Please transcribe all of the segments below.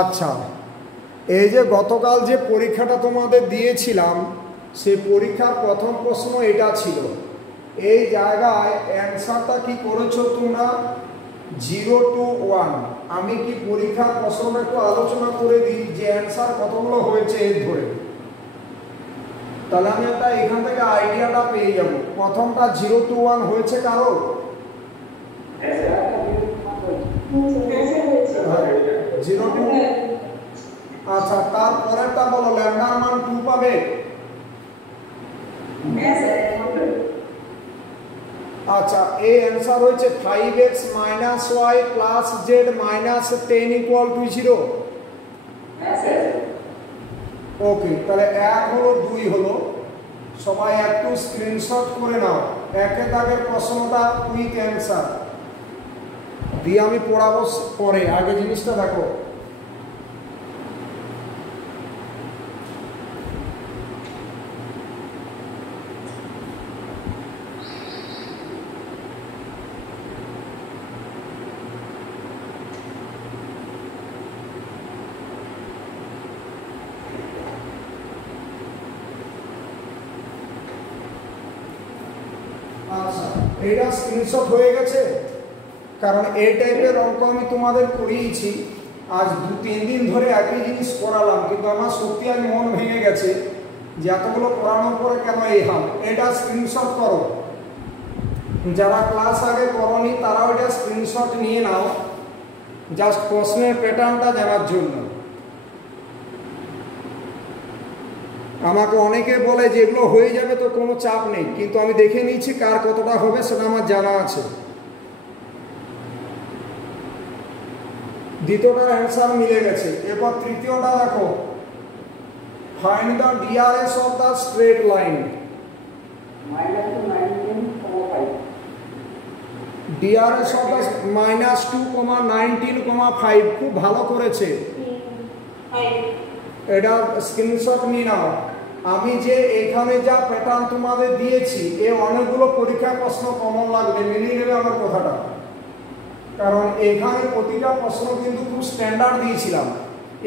আচ্ছা, এই যে গতকাল যে পরীক্ষাটা তোমাদের দিয়েছিলাম, সেই পরীক্ষার প্রথম প্রশ্ন এটা ছিল। এই জায়গায় অ্যান্সারটা কি করেছো তোমরা? 0 to 1। আমি কি পরীক্ষার প্রশ্নটা একটু আলোচনা করে দিই যে অ্যান্সার কতগুলো হয়েছে এর ধরে, তাহলে আমি একটা এখান থেকে আইডিয়াটা পেয়ে যাব। প্রথমটা 0 to 1 হয়েছে কারো? 0 to, আচ্ছা, তারপরেরটা বলো, ল্যামডার মান 2 পাবে? আচ্ছা, এই অ্যান্সার হয়েছে 5x - y + z - 10 = 0। ওকে, তাহলে 1 হলো, 2 হলো। সবাই একটু স্ক্রিনশট করে নাও একে দাগের প্রশ্নটা উইথ অ্যান্সার দিয়ে, আমি পড়াবো পরে। আগে জিনিসটা দেখো। আচ্ছা, এটা স্ক্রিনশট হয়ে গেছে, কারণ এই টাইপের অঙ্ক আমি তোমাদের করিয়েছি। আজ 2-3 দিন ধরে একই জিনিস করালাম, কিন্তু আমার সত্যি আজ মন ভেঙে গেছে যে এতগুলো করানোর পরে কেন এই হাল। এটা স্ক্রিনশট করো, যারা ক্লাস আগে করনি তারাও এটা স্ক্রিনশট নিয়ে নাও, জাস্ট প্রশ্নের প্যাটার্নটা জানার জন্য। আমাকে অনেকে বলে যে এগুলো হয়ে যাবে তো কোনো চাপ নেই, কিন্তু আমি দেখে নিচ্ছি কার কতটা হবে সেটা আমার জানা আছে। দ্বিতীয়টার অ্যান্সার মিলে গেছে। এরপর তৃতীয়টা দেখো, find the DRS of the straight line. DRS of the -2, 19, 5। খুব ভালো করেছে, এটা স্ক্রিনশট নিয়ে নাও। আমি যে এখানে যা প্যাটার্ন তোমাদের দিয়েছি, এ অনেকগুলো পরীক্ষা প্রশ্ন কমন লাগবে, মেনে নেবে আমার কথাটা। কারণ এখানে প্রতিটা প্রশ্ন কিন্তু খুব স্ট্যান্ডার্ড দিয়েছিলাম,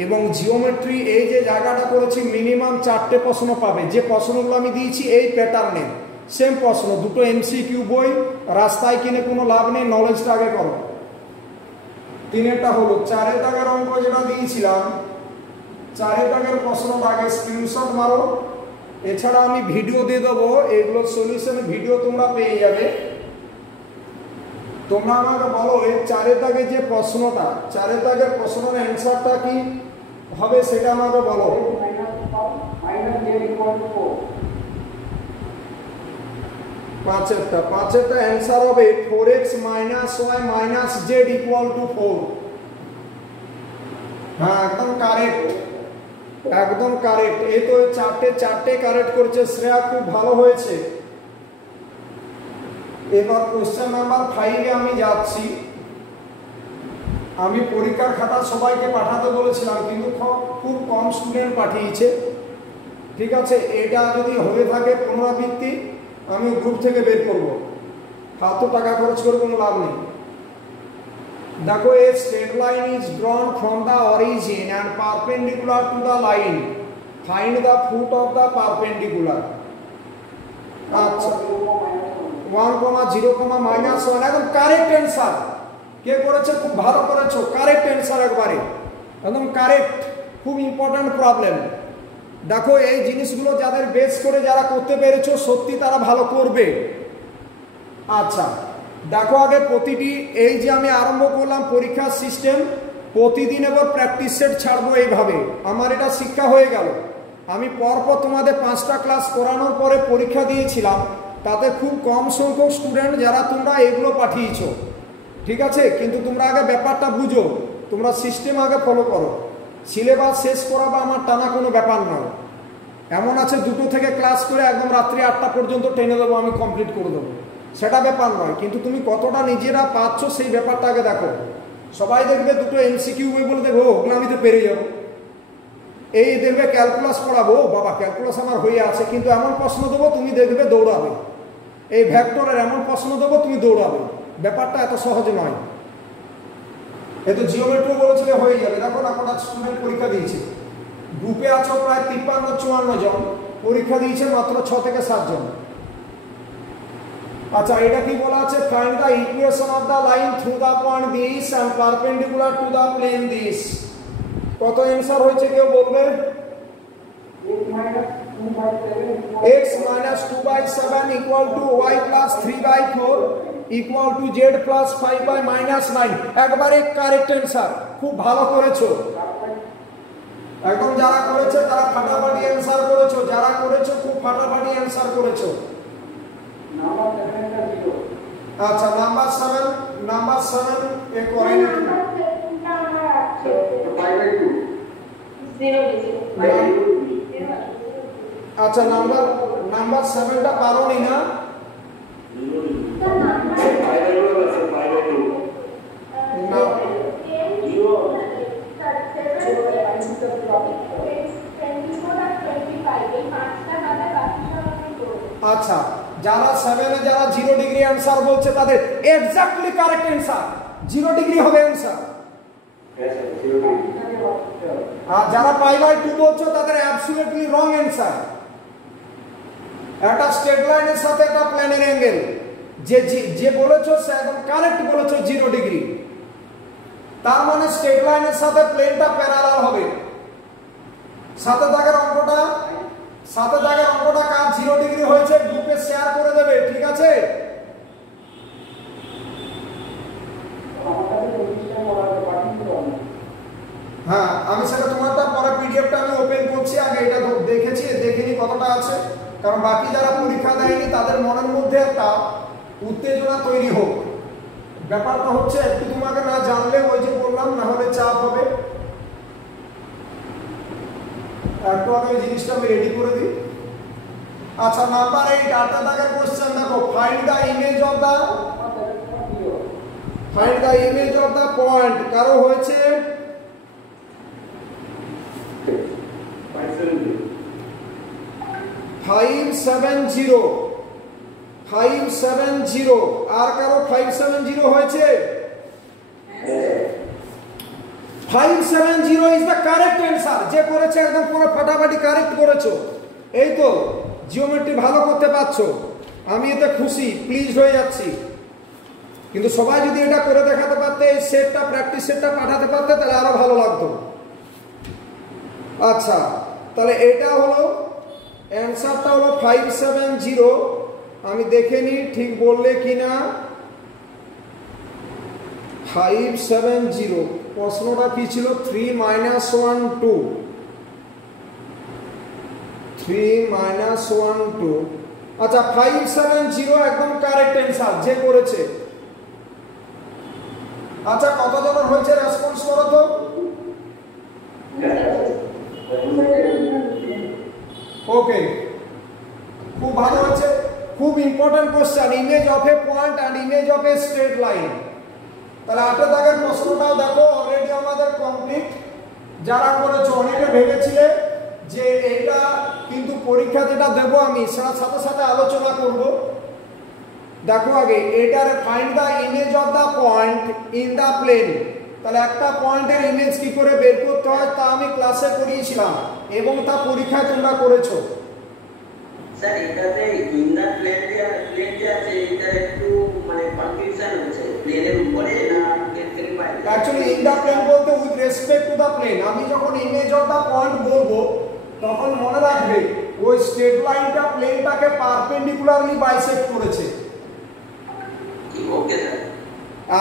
এবং জিওমেট্রি এই যে জায়গাটা করেছি মিনিমাম 4টে প্রশ্ন পাবে। যে প্রশ্নগুলো আমি দিয়েছি এই প্যাটার্নে সেম প্রশ্ন, দুটো এমসিকিউ বই, রাস্তায় কিনে কোনো লাভ নেই, নলেজটা আগে করো। 3টা হলো 4 দাগের অঙ্ক যেটা দিয়েছিলাম, 4 দাগের প্রশ্নটা আগে স্ক্রিনশট মারো। এছাড়া আমি ভিডিও দিয়ে দেবো, এগুলোর সলিউশন ভিডিও তোমরা পেয়ে যাবে। তোমরা আমাকে বলো এই 4 দাগের যে প্রশ্নটা, 4 দাগের প্রশ্নের অ্যান্সারটা কি হবে সেটা আমাকে বলো। পাঁচেরটা অ্যান্সার হবে 4x - y - z = 4। হ্যাঁ, একদম কারেক্ট, একদম কারেক্ট। এই তো চারটে কারেক্ট করেছে শ্রেয়া, খুব ভালো হয়েছে। এবার কোশ্চেন নাম্বার 5-এ আমি যাচ্ছি। আমি পরীক্ষার খাতা সবাইকে পাঠাতে বলেছিলাম, কিন্তু খুব কম স্টুডেন্ট পাঠিয়েছে। ঠিক আছে, এটা যদি হয়ে থাকে পুনরাবৃত্তি, আমি গ্রুপ থেকে বের করব, ফালতু টাকা খরচ করে কোনো লাভ নেই। দেখো, a straight line is drawn from the origin and perpendicular to the line. Find the foot of the perpendicular. আচ্ছা, 1, 0, -1। একদম কারেক্ট অ্যান্সার। কে করেছে? খুব ভালো করেছো, কারেক্ট অ্যান্সার, একবারে একদম কারেক্ট। খুব ইম্পর্ট্যান্ট প্রবলেম। দেখো, এই জিনিসগুলো যাদের বেস করে যারা করতে পেরেছো, সত্যি তারা ভালো করবে। আচ্ছা, দেখো, আগে প্রতিটি এই যে আমি আরম্ভ করলাম পরীক্ষার সিস্টেম, প্রতিদিন এবার প্র্যাকটিস সেট ছাড়বো এইভাবে। আমার এটা শিক্ষা হয়ে গেল। আমি পরপর তোমাদের 5টা ক্লাস করানোর পরে পরীক্ষা দিয়েছিলাম, তাতে খুব কম সংখ্যক স্টুডেন্ট যারা তোমরা এগুলো পাঠিয়েছো। ঠিক আছে, কিন্তু তোমরা আগে ব্যাপারটা বুঝো, তোমরা সিস্টেম আগে ফলো করো। সিলেবাস শেষ করা বা আমার টানা কোনো ব্যাপার নয়। এমন আছে 2টো থেকে ক্লাস করে একদম রাত্রি 8টা পর্যন্ত টেনে দেবো, আমি কমপ্লিট করে দেবো, সেটা ব্যাপার নয়। কিন্তু তুমি কতটা নিজেরা পাচ্ছ সেই ব্যাপারটা আগে দেখো। সবাই দেখবে 2টো এমসিকিউ বই বলে দেখো ওগুলো আমি তো পেরে যাবো। এই দেখবে ক্যালকুলাস পড়াবো, বাবা ক্যালকুলাস আমার হয়ে আছে, কিন্তু এমন প্রশ্ন দেবো তুমি দেখবে দৌড়াবে। এই ভেক্টরের এমন প্রশ্ন দেবো তুমি দৌড়াবে। ব্যাপারটা এত সহজ নয়। এ তো জিওমেট্রি বলেছিলে হয়ে যাবে। দেখো না কটা স্টুডেন্ট পরীক্ষা দিয়েছে, গ্রুপে আছো প্রায় 53-54 জন, পরীক্ষা দিয়েছে মাত্র 6 থেকে 7 জন। আচ্ছা, এটা কি বলা আছে? Find the equation of the line through the point this and perpendicular to the plane this. কত অ্যানসার হয়েছে কেউ বলবে? x minus 2/7 equal to y plus 3/4 equal to z plus 5/-9। একবারে কারেক্ট অ্যানসার, খুব ভালো করেছো একদম। যারা করেছে তারা ফাটাফাটি অ্যানসার করেছো, যারা করেছো খুব ফাটাফাটি অ্যানসার করেছো। আচ্ছা, নাম্বার 7 এ করেন। আচ্ছা, নাম্বার 7টা পারোনি না? আচ্ছা, যারা 7 এ যারা 0 ডিগ্রি অ্যানসার বলছে তাদের এক্স্যাক্টলি কারেক্ট অ্যানসার, 0 ডিগ্রি হবে অ্যানসার। আর যারা π/2 বলছো তাদের অ্যাবসলিউটলি রং অ্যানসার। একটা স্ট্রেট লাইনের সাথে একটা প্লেনের অ্যাঙ্গেল যে বলেছো সে একদম কারেক্ট বলেছো, 0 ডিগ্রি। তার মানে স্ট্রেট লাইনের সাথে প্লেনটা প্যারালাল হবে। সাথে দাগের অঙ্কটা কার 0 ডিগ্রি হয়েছে গ্রুপে শেয়ার করে দেবে, ঠিক আছে? হ্যাঁ, আমি সেটা তোমারটা পরে পিডিএফটা আমি ওপেন করছি, আগে এটা দেখেছি, দেখিনি কতটা আছে, কারণ বাকি যারা পরীক্ষা দেয়নি তাদের মনের মধ্যে একটা উত্তেজনা তৈরি হোক। ব্যাপারটা হচ্ছে একটু তোমাকে না জানলে ওই যে বললাম, না হলে চাপ হবে। একটু আগে ওই জিনিসটা আমি রেডি করে দিই। আচ্ছা, নাম্বার 8 8 দাগের কোশ্চেন দেখো। Find the image of the point. কারো হয়েছে 570 আর কারো 570 হয়েছে? 570 ইজ দ্য কারেক্ট অ্যানসার। যে করেছে একদম পুরো ফাটাফাটি কারেক্ট করেছো। এই তো জিওমেট্রি ভালো করতে পারছো, আমি এতে খুশি, প্লিজ হয়ে যাচ্ছি। কিন্তু সবাই যদি এটা করে দেখাতে পারতে, এই সেটটা প্র্যাকটিস সেটটা পাঠাতে পারতে, তাহলে আরো ভালো লাগতো। আচ্ছা, তাহলে এটা হলো অ্যানসারটা হলো 570। আমি দেখে নিই ঠিক বললে কিনা। 570 প্রশ্নটা কি ছিল? 3 - 1 2 3 - 1 2। আচ্ছা, 570 একদম কারেক্ট অ্যানসার যে করেছে। আচ্ছা, কতজনের হয়েছে রেসপন্স করো তো। ওকে, খুব ভালো হচ্ছে। খুব important question, image of a point and image of a straight line. তাহলে 8 দাগের প্রশ্নটাও দেখো, অলরেডি আমাদের কমপ্লিট। যারা করেছো অনেকে ভেবেছিলে যে এটা কিন্তু পরীক্ষা যেটা দেবো আমি সেটার সাথে সাথে আলোচনা করব। দেখো আগে এটার find the image of the point in the plane. তাহলে একটা পয়েন্টের ইমেজ কি করে বের করতে হয় তা আমি ক্লাসে করিয়েছিলাম এবং তা পরীক্ষায় তোমরা করেছো। স্যার, এটাতে ইন দ্য প্লেন যে আছে, এটা একটু মানে কনফিউশন হচ্ছে, প্লেনের উপরে না প্লেন থেকে বাইরে। অ্যাকচুয়ালি ইন দ্য প্লেন বলতে with respect to the plane. আমি যখন ইমেজ অফ দ্য পয়েন্ট বলবো তখন মনে রাখবে ওই স্ট্রেট লাইনটা প্লেনটাকে পারপেন্ডিকুলারলি বাইসেক্ট করেছে। Okay sir.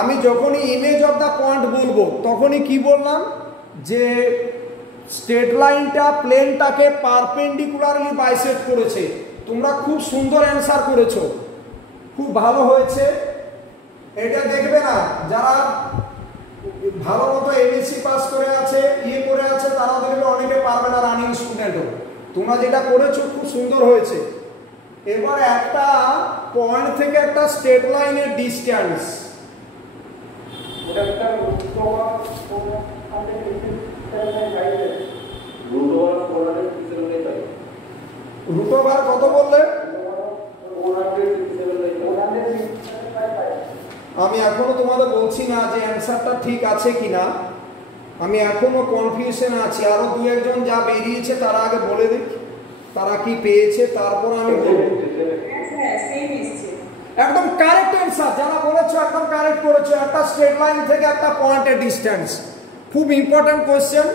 আমি যখনই ইমেজ অফ দ্য পয়েন্ট বলবো তখনই কি বললাম যে স্ট্রেট লাইনটা প্লেনটাকে পারপেন্ডিকুলারলি বাইসেক্ট করেছে। তোমরা খুব সুন্দর অ্যানসার করেছো, খুব ভালো হয়েছে। এটা দেখবে না যারা ভালো মতো এমএসসি পাস করে আছে, করে আছে, তারা দেখবে অনেকে পারবে না, রানিং স্টুডেন্টও। তোমরা যেটা করেছো খুব সুন্দর হয়েছে। এবার একটা পয়েন্ট থেকে একটা স্ট্রেট লাইনের ডিসটেন্স, রুট ওভার কত বললে? আমি এখনো তোমাদের বলছি না যে অ্যান্সারটা ঠিক আছে কিনা, আমি এখনো কনফিউশন আছি। আরো দু একজন যা বেরিয়েছে তারা আগে বলে দিক তারা কি পেয়েছে, তারপর আমি বলবো। একদম কারেক্ট অ্যান্সার যারা বলেছো, একদম কারেক্ট করেছো। একটা স্ট্রেট লাইন থেকে একটা পয়েন্টের ডিস্টেন্স, খুব ইম্পর্টেন্ট কোয়েশ্চেন।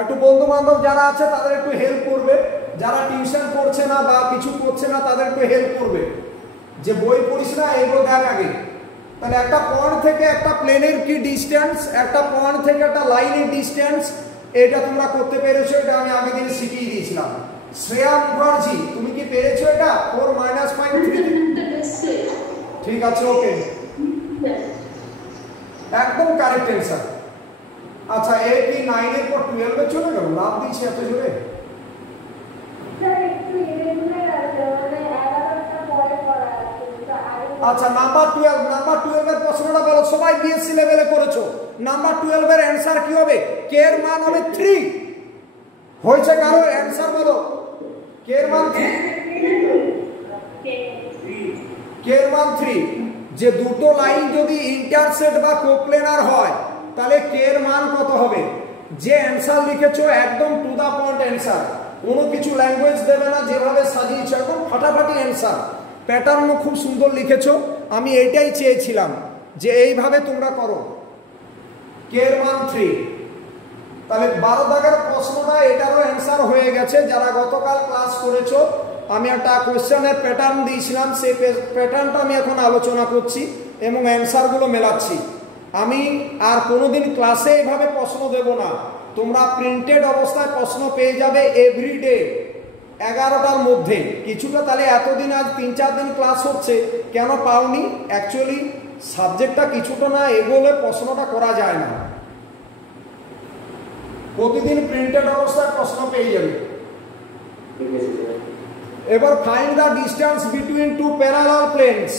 একটু বন্ধু বান্ধব যারা আছে তাদের একটু হেল্প করবে, যারা টিউশন করছে না বা কিছু করছে না তাদের একটু হেল্প করবে, যে বই পড়িস না এগুলো দেখ আগে। তাহলে একটা পয়েন্ট থেকে একটা প্লেনের কি ডিস্টেন্স, একটা পয়েন্ট থেকে একটা লাইনের ডিস্টেন্স, এটা তোমরা করতে পেরেছো। এটা আমি আগের দিন শিখিয়ে দিয়েছিলাম। শ্রেয়া মুখার্জি তুমি কি পেরেছো এটা? 4 - 5 ঠিক আছে, ওকে, একদম কারেক্ট অ্যান্সার। আচ্ছা, এ কি 9 এর পর 12 এ চলে গেল? লাভ দিচ্ছে এত জোরে। আচ্ছা, নাম্বার 12 এর প্রশ্নটা বলো। সবাই বিএসসি লেভেলে করেছো। নাম্বার 12 এর অ্যান্সার কি হবে? কে এর মান হবে 3। হয়েছে কারো? অ্যান্সার বলো। কে এর মান 3। কে এর মান 3। যে দুটো লাইন যদি ইন্টারসেক্ট বা কোপ্লেনার হয় তাহলে কে এর মান কত হবে? যে অ্যান্সার লিখেছো একদম টু দা পয়েন্ট অ্যান্সার, কোনো কিছু ল্যাঙ্গুয়েজ দেবে না, যেভাবে সাজিয়েছো একদম ফাটাফাটি অ্যান্সার। প্যাটার্নও খুব সুন্দর লিখেছো। আমি এইটাই চেয়েছিলাম যে এইভাবে তোমরা করো। কে এর মান 3। তাহলে 12 দাগের প্রশ্নটা এটারও অ্যান্সার হয়ে গেছে। যারা গতকাল ক্লাস করেছো, আমি একটা কোয়েশ্চেনের প্যাটার্ন দিয়েছিলাম, সেই প্যাটার্নটা আমি এখন আলোচনা করছি এবং অ্যান্সারগুলো মেলাচ্ছি। আমি আর কোনোদিন ক্লাসে এইভাবে প্রশ্ন দেব না, তোমরা প্রিন্টেড অবস্থায় প্রশ্ন পেয়ে যাবে এভরিডে 11টার মধ্যে। কিছুটা তাহলে এতদিন আজ 3-4 দিন ক্লাস হচ্ছে, কেন পাওনি? অ্যাকচুয়ালি সাবজেক্টটা কিছুটা না এগোলে প্রশ্নটা করা যায় না। প্রতিদিন প্রিন্টেড অবস্থায় প্রশ্ন পেয়ে যাবে। এবার find the distance between two parallel planes.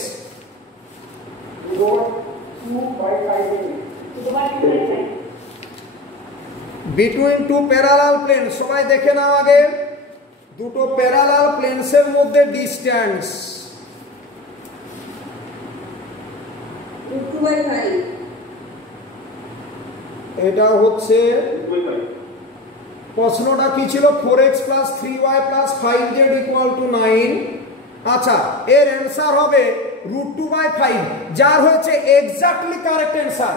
Between two parallel plane, সবাই দেখে নাও আগে। দুটো প্যারালাল প্লেনসের মধ্যে ডিস্টেন্স এটা হচ্ছে। প্রশ্নটা কি ছিল? 4x + 3y + 5z = 9। আচ্ছা, এর অ্যান্সার হবে √2/5, যার হয়েছে এক্স্যাক্টলি কারেক্ট অ্যান্সার।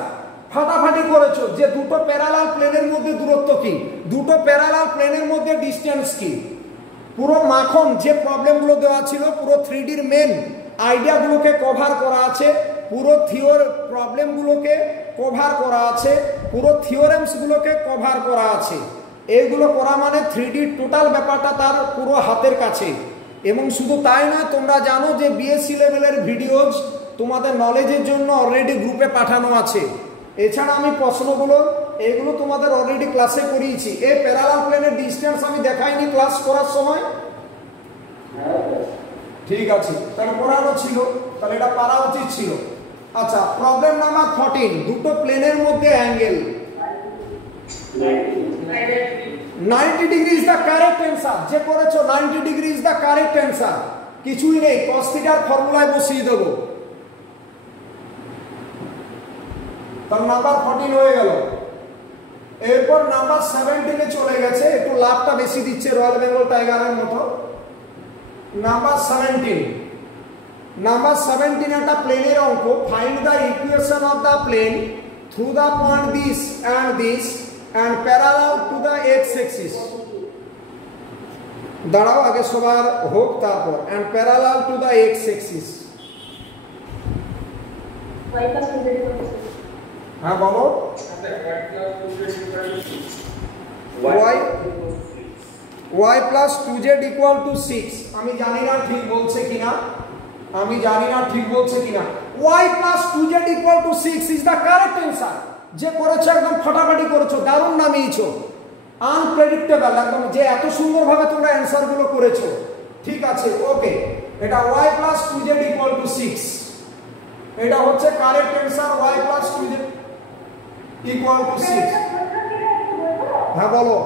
ফাটাফাটি করেছো। যে দুটো প্যারালাল প্লেনের মধ্যে দূরত্ব কি, দুটো প্যারালাল প্লেনের মধ্যে ডিস্টেন্স কি, পুরো মাখন যে প্রবলেমগুলো দেওয়া ছিল, পুরো 3Dর মেন আইডিয়াগুলোকে কভার করা আছে, পুরো প্রবলেমগুলোকে কভার করা আছে, পুরো থিওরেমসগুলোকে কভার করা আছে। এইগুলো করা মানে 3D টোটাল ব্যাপারটা তার পুরো হাতের কাছে। এবং শুধু তাই না, তোমরা জানো যে বিএসসি লেভেলের ভিডিওজ তোমাদের নলেজের জন্য অলরেডি গ্রুপে পাঠানো আছে। এছাড়া আমি প্রশ্নগুলো এগুলো তোমাদের অলরেডি ক্লাসে করিয়েছি। এই প্যারালাল প্লেনের ডিস্টেন্স আমি দেখাইনি ক্লাস করার সময়? ঠিক আছে, তাহলে পড়ানো ছিল, তাহলে এটা পারা উচিত ছিল। আচ্ছা, প্রবলেম নাম্বার 14। দুটো প্লেনের মধ্যে angle 90 degree is the correct answer. যে করেছো 90 degree is the correct answer. কিছুই নেই, cos থিটার ফর্মুলায় বসিয়ে দেবো। তার নাম্বার 14 হয়ে গেল। এরপর নাম্বার 17 এ চলে গেছে, একটু লাভটা বেশি দিচ্ছে রয়্যাল বেঙ্গল টাইগারের মতো। নাম্বার 17 একটা প্লেনের অঙ্ক। Find the equation of the plane through the point this and parallel to the x axis। দাঁড়াও, আগে সবার হোক তারপর। and parallel to the x axis। হ্যাঁ বলো। y plus 2z = 6। আমি জানি না ঠিক বলছে কিনা, y plus 2z = 6 is the correct answer। যে করেছো একদম ফাটাফাটি করেছো, দারুণ নামিয়েছো। আনপ্রেডিক্টেবল একদম, যে এত সুন্দরভাবে তোমরা অ্যান্সারগুলো করেছো। ঠিক আছে, ওকে। এটা y plus 2z = 6, এটা হচ্ছে correct answer. y plus 2z = 6। হ্যাঁ বলো।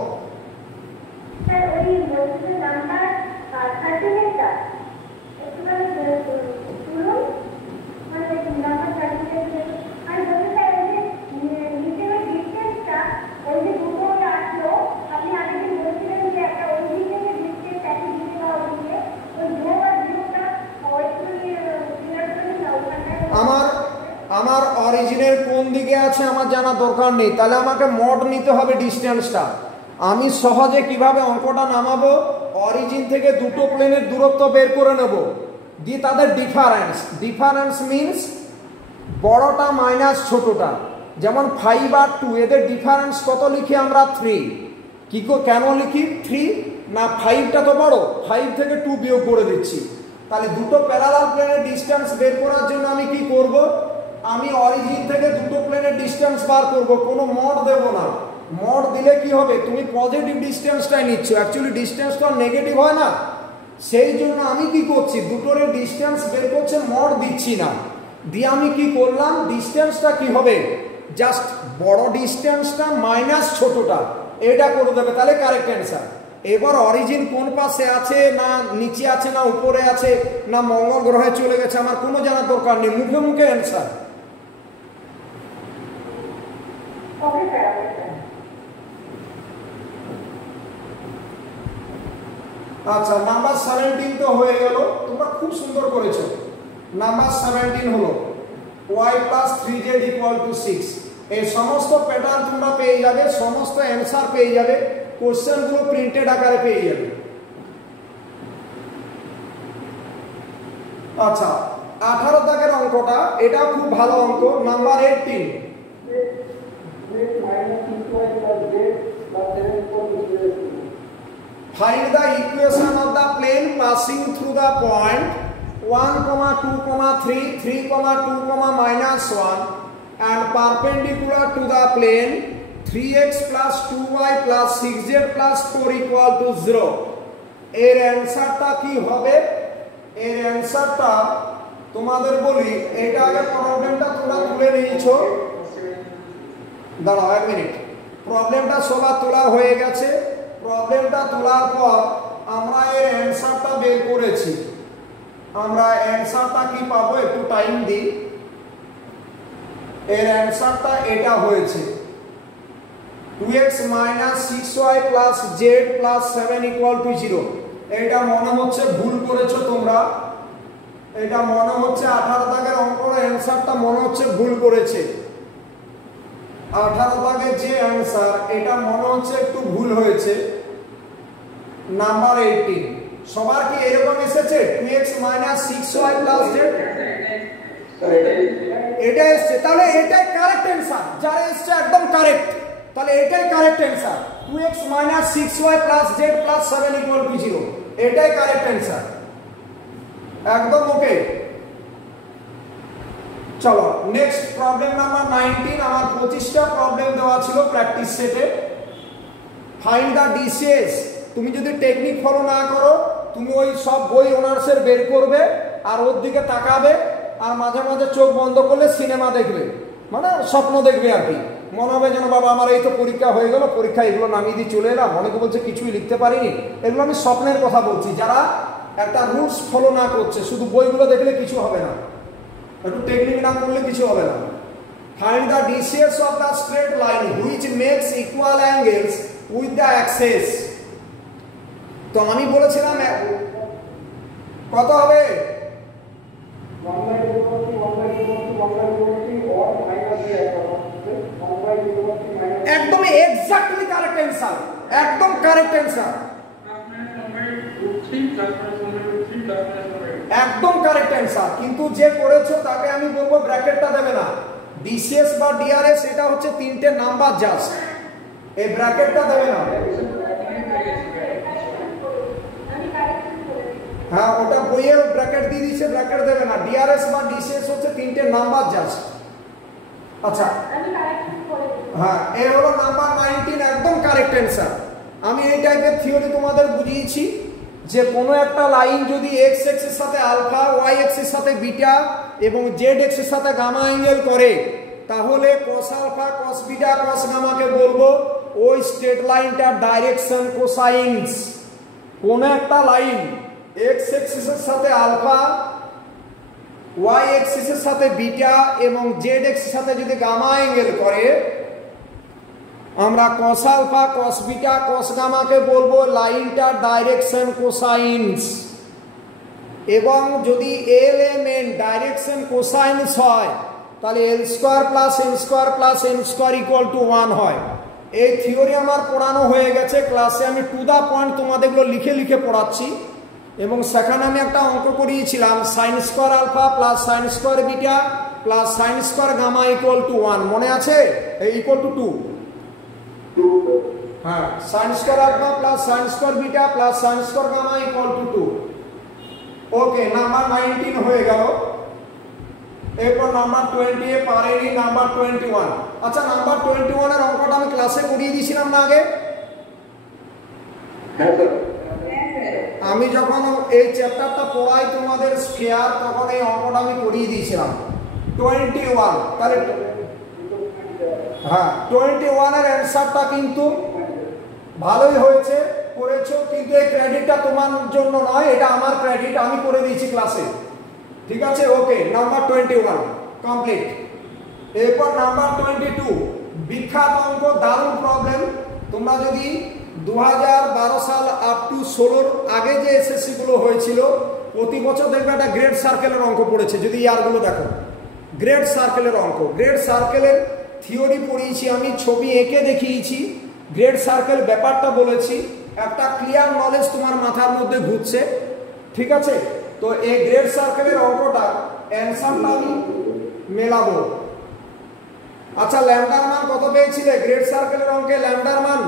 আছে আমার জানা দরকার নেই, তাহলে আমাকে মড নিতে হবে ডিস্টেন্সটা। আমি সহজে কিভাবে অঙ্কটা নামাবো, অরিজিন থেকে দুটো প্লেনের দূরত্ব বের করে নেব, দিয়ে তাদের ডিফারেন্স, ডিফারেন্স মিনস বড়টা মাইনাস ছোটটা। যেমন 5 আর 2 এদের ডিফারেন্স কত লিখি আমরা? 3। কেন লিখি 3? না 5টা তো বড়, 5 থেকে 2 বিয়োগ করে দিচ্ছি। তাহলে দুটো প্যারালাল প্লেনের ডিস্টেন্স বের করার জন্য আমি কি করব? আমি অরিজিন থেকে দুটো প্লেনের ডিস্টেন্স বার করব, কোনো মড দেব না। মড দিলে কি হবে? তুমি পজিটিভ ডিস্টেন্সটাই নিচ্ছ, অ্যাকচুয়ালি ডিস্টেন্স তো নেগেটিভ হয় না। সেই জন্য আমি কি করছি, দুটোর ডিস্টেন্স বের করছে, মড দিচ্ছি না। দিয়ে আমি কি করলাম, ডিস্টেন্সটা কি হবে, জাস্ট বড় ডিস্টেন্সটা মাইনাস ছোটটা, এটা করে দেবে, তাহলে কারেক্ট অ্যান্সার। এবার অরিজিন কোন পাশে আছে, না নিচে আছে, না উপরে আছে, না মঙ্গল গ্রহে চলে গেছে, আমার কোনো জানার দরকার নেই, মুখে মুখে অ্যান্সার। আচ্ছা, নাম্বার 17 তো হয়ে গেল, তোমরা খুব সুন্দর করেছো। নাম্বার 17 হলো y + 3z = 6। এই সমস্ত প্যাটার্ন তোমরা পেয়ে যাবে, সমস্ত অ্যান্সার পেয়ে যাবে, কোশ্চেনগুলো প্রিন্টেড আকারে পেয়ে যাবে। আচ্ছা, 18 দাগের অঙ্কটা, এটা খুব ভালো অঙ্ক, number 18। Find the equation of the plane passing through the point 1, 2, 3, 3, 2, -1 and perpendicular to the plane 3x plus 2y plus 6z plus 4 = 0। এর অ্যান্সারটা কি হবে? এর অ্যান্সারটা তোমাদের বলি, এটা আগে প্রবলেমটা তোমরা তুলে নিয়েছো, দাঁড়াও 1 মিনিট। প্রবলেমটা সবার তোলা হয়ে গেছে। প্রবলেমটা তোলার পর আমরা এর অ্যান্সারটা বের করেছি। আমরা অ্যান্সারটা কি পাবো, একটু টাইম দিই। এর অ্যান্সারটা এটা হয়েছে 2x - 6y + z + 7 = 0। এটা মনে হচ্ছে ভুল করেছো তোমরা, এটা মনে হচ্ছে 18 দাগের অঙ্কের অ্যান্সারটা মনে হচ্ছে ভুল করেছে। 18 দাগের যে অ্যান্সার, এটা মনে হচ্ছে একটু ভুল হয়েছে। নাম্বার 18 সবার কি এরকম এসেছে? 2x - 6y + z, এটা এসেছে, তাহলে এটাই কারেক্ট অ্যান্সার। যারা এসেছে একদম কারেক্ট, তাহলে এটাই correct answer. 2x - 6y + z + 7 = 0, এটাই কারেক্ট অ্যান্সার, একদম ওকে। চলো নেক্সট প্রবলেম নাম্বার 19। আমার 25টা প্রবলেম দেওয়া ছিল প্র্যাকটিস সেটে। Find the DCs. তুমি যদি টেকনিক ফলো না করো, তুমি ওই সব বই অনার্সের বের করবে আর ওর দিকে তাকাবে, আর মাঝে মাঝে চোখ বন্ধ করলে সিনেমা দেখবে, মানে স্বপ্ন দেখবে আর কি। মনে হবে যেন বাবা আমার এই তো পরীক্ষা হয়ে গেল, পরীক্ষা এগুলো নামিয়ে দিয়ে চলে এলাম। অনেকে বলছে কিছুই লিখতে পারিনি, এগুলো আমি স্বপ্নের কথা বলছি। যারা একটা রুলস ফলো না করছে, শুধু বইগুলো দেখলে কিছু হবে না, একটু টেকনিক না করলে কিছু হবে না। Find the DCs of the straight line which makes equal angles with the axis. তো আমি বলেছিলাম কত হবে? একদম এক্স্যাক্টলি কারেক্ট অ্যান্সার, একদম কারেক্ট অ্যান্সার, একদম কারেক্ট অ্যান্সার। কিন্তু যে করেছো তাকে আমি বলবো ব্র্যাকেটটা দেবে না। ডিসিএস বা ডিআরএস এটা হচ্ছে তিনটে নাম্বার জাস্ট, এই ব্র্যাকেটটা দেবে না। হ্যাঁ, ওটা বইয়ে ব্র্যাকেট দিয়ে দিচ্ছে, ব্র্যাকেট দেবে না। ডিআরএস বা ডিসিএস হচ্ছে তিনটে নাম্বার জাস্ট। আচ্ছা, হ্যাঁ, এ হলো নাম্বার 19, একদম কারেক্ট অ্যান্সার। আমি এই টাইপের থিওরি তোমাদের বুঝিয়েছি যে কোনো একটা লাইন যদি এক্স এক্সের সাথে আলফা, ওয়াই এক্সের সাথে বিটা এবং জেড এক্সের সাথে গামা অ্যাঙ্গেল করে, তাহলে কস আলফা, কস বিটা, কস গামাকে বলবো ওই স্ট্রেট লাইনটার ডাইরেকশন কোসাইন্স। কোনো একটা লাইন এক্স এক্সিসের সাথে আলফা, ওয়াই এক্সিসের সাথে বিটা এবং জেড এক্সের সাথে যদি গামা অ্যাঙ্গেল করে, আমরা কস আলফা, কস বিটা, কস গামাকে বলবো লাইনটার ডাইরেকশন কোসাইন্স। এবং যদি L M N direction cosines হয়, তাহলে L square plus N square plus N square equal to 1 হয়। এই থিওরি আমার পড়ানো হয়ে গেছে ক্লাসে, আমি টু দা পয়েন্ট তোমাদেরগুলো লিখে লিখে পড়াচ্ছি। এবং সেখানে আমি একটা অঙ্ক করিয়েছিলাম sine square alpha plus sine square beta plus sine square gamma equal to 1, মনে আছে? Equal to 2। হ্যাঁ, sine square alpha plus sine square beta plus sine square gamma equal to 2। Okay, number 19 হয়ে গেল। এরপর নাম্বার 20 এ পারেনি, number 21। আচ্ছা, number 21 এর অঙ্কটা আমি ক্লাসে করিয়ে দিয়েছিলাম না আগে? আমি যখন এই চ্যাপ্টারটা পড়াই তোমাদের স্ফিয়ার, তখন এই অঙ্কটা আমি করিয়ে দিয়েছিলাম 21। তাহলে হ্যাঁ, 21 এর অ্যান্সারটা কিন্তু ভালোই হয়েছে, করেছো, কিন্তু এই ক্রেডিটটা তোমার জন্য নয়, এটা আমার ক্রেডিট, আমি করে দিয়েছি ক্লাসে। ঠিক আছে? ওকে, নাম্বার 21 কমপ্লিট। এরপর নাম্বার 22 বিখ্যাত অঙ্ক, দারুণ প্রবলেম। তোমরা যদি 2012 সাল আপ টু 16 আগে যে এসএসসি গুলো হয়েছিল, প্রতি বছর দেখবে একটা গ্রেড সার্কেলের অঙ্ক পড়েছে। যদি ইয়ারগুলো দেখো, গ্রেড সার্কেলের অঙ্ক, গ্রেড সার্কেলের থিওরি পড়িয়েছি আমি, ছবি এঁকে দেখিয়েছি, গ্রেড সার্কেল ব্যাপারটা বলেছি, একটা ক্লিয়ার নলেজ তোমার মাথার মধ্যে ঘুরছে। ঠিক আছে? তো এই গ্রেড সার্কেলের অঙ্কটা অ্যান্সারটা আমি মেলাবো। আচ্ছা, ল্যামডার মান কত পেয়েছিলে গ্রেড সার্কেলের অঙ্কে? ল্যামডার মান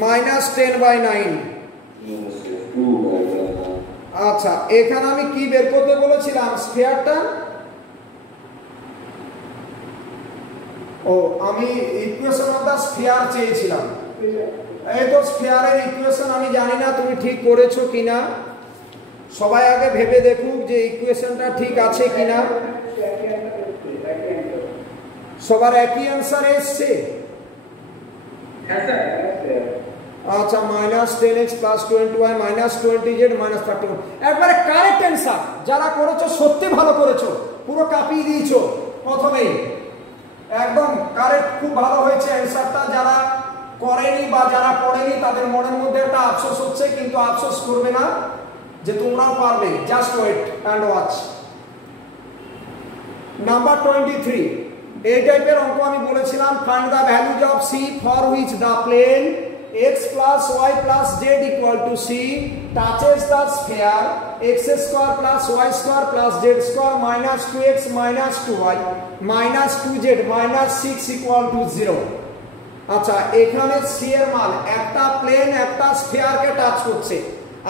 -10/9। আচ্ছা, এখানে আমি কি বের করতে বলেছিলাম? স্ফিয়ারটা, ও আমি ইকুয়েশন অফ দা স্ফিয়ার চেয়েছিলাম। এই তো স্ফিয়ারের ইকুয়েশন, আমি জানি না তুমি ঠিক করেছো কিনা, সবাই আগে ভেবে দেখুক যে ইকুয়েশনটা ঠিক আছে কিনা। সবার একই অ্যান্সার এসছে? আচ্ছা, -10x + 20y - 20z - 31, একবারে কারেক্ট অ্যান্সার। যারা করেছো সত্যি ভালো করেছো, পুরো কাঁপিয়ে দিয়েছো প্রথমেই, একদম কারেক্ট, খুব ভালো হয়েছে অ্যান্সারটা। যারা করেনি বা যারা পড়েনি তাদের মনের মধ্যে একটা আফসোস হচ্ছে, কিন্তু আফসোস করবে না, যে তোমরাও পারবে। Just wait and watch. Number 23 এই টাইপের অঙ্ক আমি বলেছিলাম, find the values of C for which the plane x plus y plus z equal to c touches the sphere x square plus y square plus z square minus 2x minus 2y minus 2z minus 6 equal to 0। আচ্ছা, এখানে c এর মান একটা plane একটা স্ফিয়ারকে touch করছে।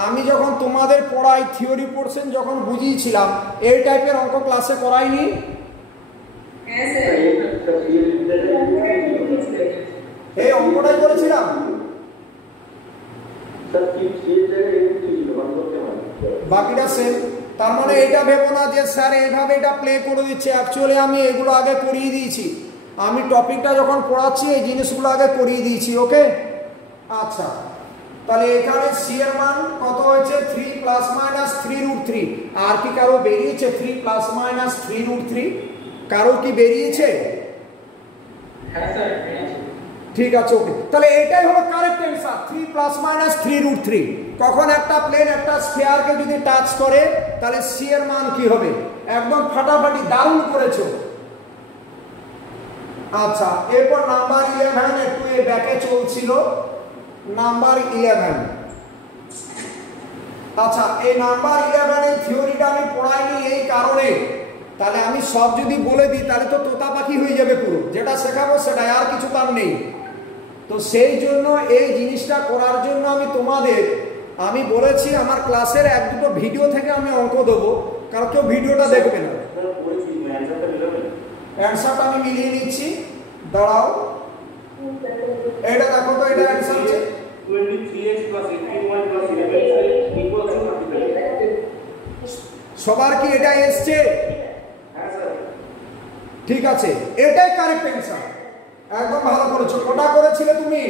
আমি যখন তোমাদের পড়াই থিওরি পোরশন যখন বুঝিয়েছিলাম, এই টাইপের অঙ্ক ক্লাসে করাইনি? এই অঙ্কটাই করেছিলাম। বাকিটা সেম। তার মানে এটা ভেবো না যে স্যার এইভাবে এটা প্লে করে দিচ্ছে, অ্যাকচুয়ালি আমি এগুলো আগে করিয়ে দিয়েছি। আমি টপিকটা যখন পড়াচ্ছি এই জিনিসগুলো আগে করিয়ে দিয়েছি। ওকে, আচ্ছা, তাহলে এখানে সি এর মান কত হয়েছে? 3 ± 3√3। আর কি কারো বেরিয়েছে 3 ± 3√3? কারো কি বেরিয়েছে? হ্যাঁ স্যার। ঠিক আছে, ওকে, তাহলে এটাই হলো কারেক্ট অ্যান্সার, 3 ± 3√3। কখন একটা প্লেন একটা স্ফিয়ারকে যদি টাচ করে, তাহলে সি এর মান কি হবে? একদম ফাটাফাটি, দারুণ করেছো। আচ্ছা, এরপর নাম্বার 11, একটু এই ব্যাকে চলছিল। নাম্বার 11, আচ্ছা, এই নাম্বার 11 এই থিওরিটা আমি পড়াইনি এই কারণে, তাহলে আমি সব যদি বলে দিই তাহলে তো তোতা পাখি হয়ে যাবে পুরো, যেটা শেখাবো সেটা আর কিছু তার নেই। তো সেই জন্য এই জিনিসটা করার জন্য আমি বলেছি আমার ক্লাসের 1-2 ভিডিও থেকে আমি অঙ্ক দেবো, কারণ কেউ ভিডিওটা দেখবে না। অ্যান্সারটা আমি মিলিয়ে নিচ্ছি, দাঁড়াও। এটা দেখো তো, এটা অ্যান্সার হচ্ছে 23x + 18y + 11z = সবার কি এটা এসছে? হ্যাঁ স্যার। ঠিক আছে, এটাই কারেক্ট অ্যান্সার, একদম ভালো করেছো। কোটা করেছিলে তুমি?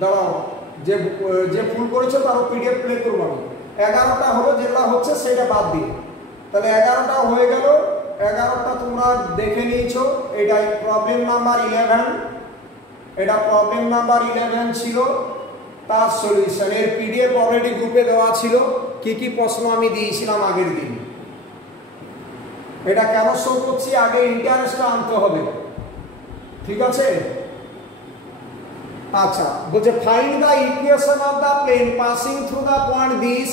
দাঁড়াও, যে ফুল করেছো তার পিডিএফ প্লে করবো আমি। 11টা হলো, যেটা হচ্ছে সেটা বাদ দিয়ে, তাহলে 11টা হয়ে গেল। 11টা তোমরা দেখে নিয়েছো। এটাই প্রবলেম নাম্বার 11, এটা প্রবলেম নাম্বার 11 ছিল। তার সলিউশন। এর পিডিএফ অলরেডি গ্রুপে দেওয়া ছিল, কি কি প্রশ্ন আমি দিয়েছিলাম আগের দিন। এটা কেন শো করছি, আগে ইন্টারেস্টটা আনতে হবে, ঠিক আছে? আচ্ছা, বলছে find the equation of the plane passing through the point this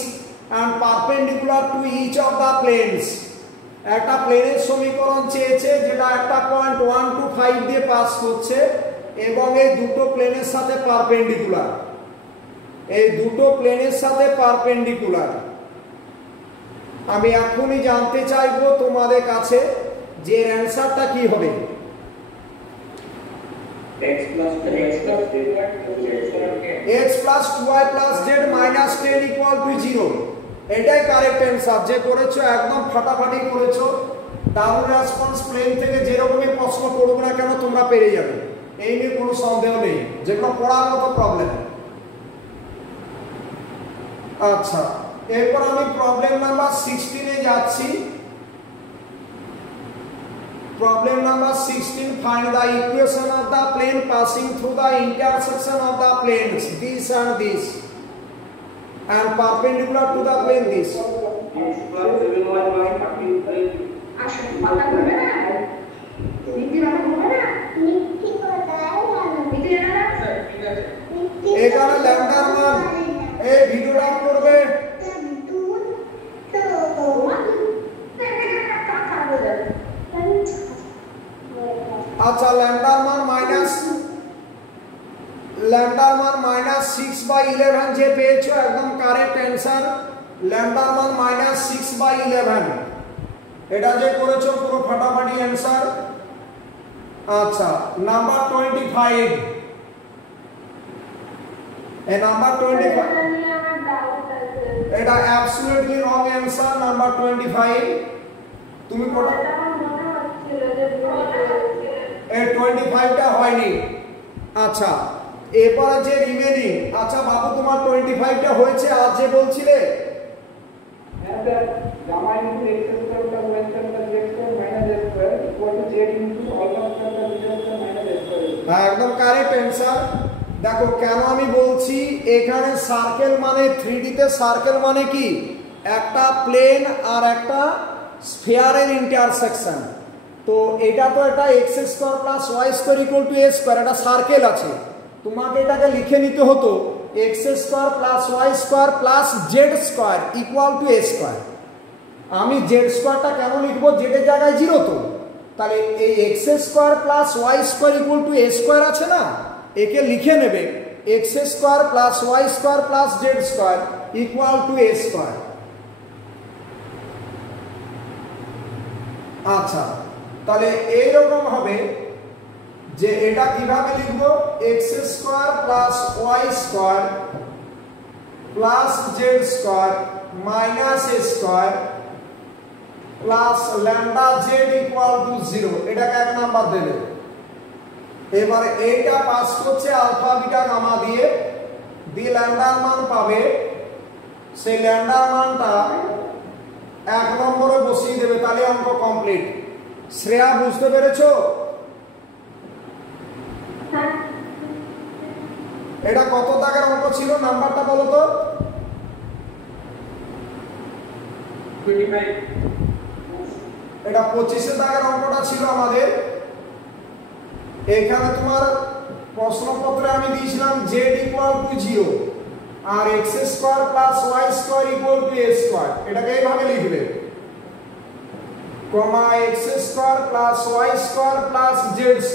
and perpendicular to each of the planes. একটা প্লেনের সমীকরণ চেয়েছে যেটা একটা পয়েন্ট 1 to 5 দিয়ে পাস করছে এবং এই দুটো প্লেনের সাথে পারপেন্ডিকুলার, এই দুটো প্লেনের সাথে পারপেন্ডিকুলার। আমি এখনই জানতে চাইবো তোমাদের কাছে যে এর অ্যান্সারটা কি হবে। x plus 2y plus z minus 10 equal to 0, এটাই কারেক্ট অ্যান্সার। যে করেছো একদম ফাটাফাটি করেছো, দারুণ রেসপন্স। প্লেন থেকে যেরকমই প্রশ্ন করবো না কেন তোমরা পেরে যাবে, এই নিয়ে কোনো সন্দেহ নেই, যেগুলো পড়ার মতো প্রবলেম। আচ্ছা, এরপর আমি প্রবলেম নাম্বার 16 এ যাচ্ছি। Problem number 16, find the equation of the plane passing through the intersection of the planes this and this and perpendicular to the plane this. এখানে ল্যামডার মান, এই ভিডিওটা করবে। আচ্ছা, ল্যামডার মান -6/11 যে পেয়েছো একদম কারেক্ট অ্যান্সার। ল্যামডা মান -6/11, এটা যে করেছো পুরো ফাটাফাটি অ্যান্সার। আচ্ছা, নাম্বার 25, এই নাম্বার 25 এটা অ্যাবসলিউটলি রং অ্যান্সার। নাম্বার 25 তুমি কোটা, এই 25টা হয়নি। আচ্ছা, এরপরে যে রিমেনিং, আচ্ছা বাবু তোমার 25টা হয়েছে আর যে বলছিলে একদম কারেক্ট অ্যান্সার। দেখো কেন আমি বলছি, এখানে সার্কেল মানে 3D তে সার্কেল মানে কি, একটা প্লেন আর একটা স্ফিয়ারের ইন্টারসেকশন। তো এটা তো এটা x² + y² = a², এটা সার্কেল আছে। তোমাকে এটাকে লিখে নিতে হতো x² + y² + z² = a²। আমি z² কেন লিখবো, z এর জায়গায় 0 তো, তাহলে এই x² + y² = a² আছে না, একে লিখে নেবে x² + y² + z² = a²। আচ্ছা, তাহলে এইরকম হবে যে এটা কিভাবে লিখবো, x² + y² + z² - a² plus lambda Z equal to 0, এটাকে 1 নাম্বার দেবে। এবারে এইটা পাস করছে আলফা বিটা গামা দিয়ে ল্যামডার মান পাবে, সেই ল্যামডার মানটা 1 নম্বরে বসিয়ে দেবে, তাহলে অঙ্ক কমপ্লিট। শ্রেয়া বুঝতে পেরেছো? এটা কত দাগের অঙ্ক ছিল, নাম্বারটা বলো তো? 25। এটা 25 দাগের অঙ্কটা ছিল আমাদের। এখানে তোমার প্রশ্নপত্রে আমি দিয়েছিলাম z = 0 আর x² + y² = a²। এটাকে এইভাবে লিখবে, কমা x² + y² + z² =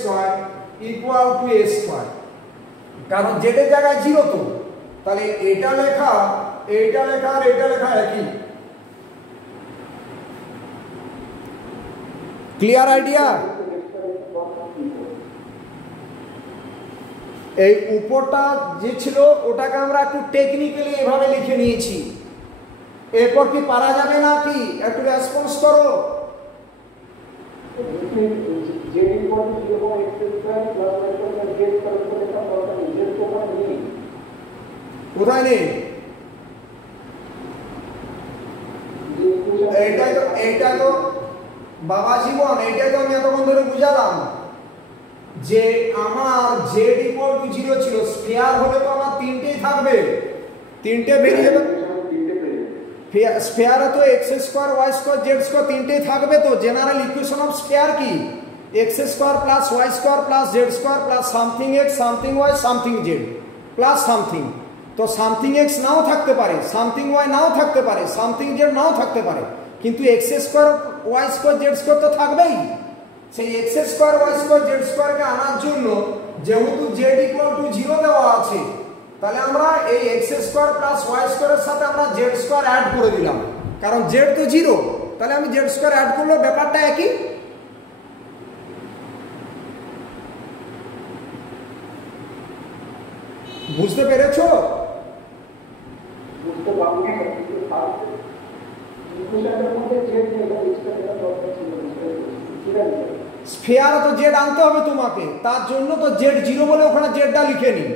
a²। কারণ z এর জায়গায় 0 তো, তাহলে এটা লেখা আর এটা লেখা একই। Clear idea? এই উপরটা যে ছিল ওটাকে আমরা একটু টেকনিক্যালি এভাবে লিখে নিয়েছি। এরপর কি পারা যাবে না, কি একটু রেসপন্স করো। কোথায় নেই? এইটা তো বাবা জীবন, এইটাই তো আমি এতক্ষণ ধরে বুঝালাম। যে আমার z ইকুয়াল টু 0 ছিল, স্ফিয়ার হলে তো আমার তিনটেই থাকবে, তিনটে ভেরিয়েবল স্ফিয়ারে তো x square y square z square তিনটেই থাকবে। তো জেনারেল ইকুয়েশন অফ স্ফিয়ার কি? x square plus y square plus z square plus something x something y something z plus something. তো সামথিং x নাও থাকতে পারে, সামথিং y নাও থাকতে পারে, something z নাও থাকতে পারে, কিন্তু x square y square z square তো থাকবেই। সেই x square y square z স্কয়ারকে আনার জন্য যেহেতু z ইকুয়াল টু 0 দেওয়া আছে, তাহলে আমরা এই x স্কয়ার প্লাস y স্কয়ারের সাথে আমরা z স্কয়ার অ্যাড করে দিলাম, কারণ z তো 0, তাহলে আমি z স্কয়ার অ্যাড করলে ব্যাপারটা একই। বুঝতে পেরেছো? বুঝতে পারবো না, কিন্তু তাহলে ইকুয়েশনের মধ্যে z এটা এক্সট্রা এটা দরকার ছিল, ঠিক আছে? স্ফিয়ারে তো z আনতে হবে তোমাকে, তার জন্য তো z 0 বলে ওখানে zটা লিখে নিন।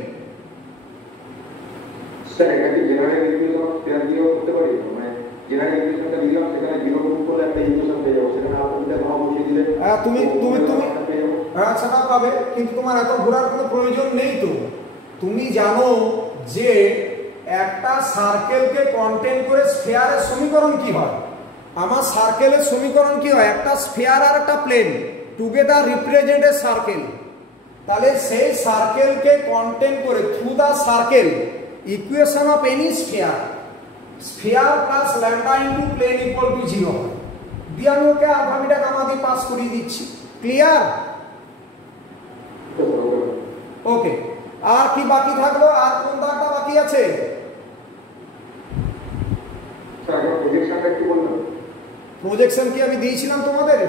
স্যার এটা কি জেনারেল ইকুয়েশন স্ফিয়ার দিয়েও করতে পারি? মানে জেনারেল ইকুয়েশনটা দিলাম, সেখানে 0 গুণ করলে একটা ইকুয়েশন পেয়ে যাবো, সেখানে আপনাদের ভাব বসিয়ে দিলে তুমি হ্যাঁ সেটা পাবে, কিন্তু তোমার এত ঘোরার কোনো প্রয়োজন নেই। তো তুমি জানো যে একটা সার্কেলকে কন্টেইন করে স্ফিয়ারের সমীকরণ কি হয়? আমার সার্কেলের সমীকরণ কি হয়? একটা স্ফিয়ার আর একটা plane together represent a circle. তাহলে সেই সার্কেলকে কন্টেইন করে through the circle equation of any sphere, sphere plus lambda into plane equal to 0 হয়। দিয়ে আমি ওকে আলফাবিটা গামা দিয়ে পাস করিয়ে দিচ্ছি। ক্লিয়ার? ওকে, আর কি বাকি থাকলো? আর কোন দাগটা বাকি আছে? স্যার এখন প্রজেকশনটা একটু বলুন। প্রজেকশন কি আমি দিয়েছিলাম তোমাদের?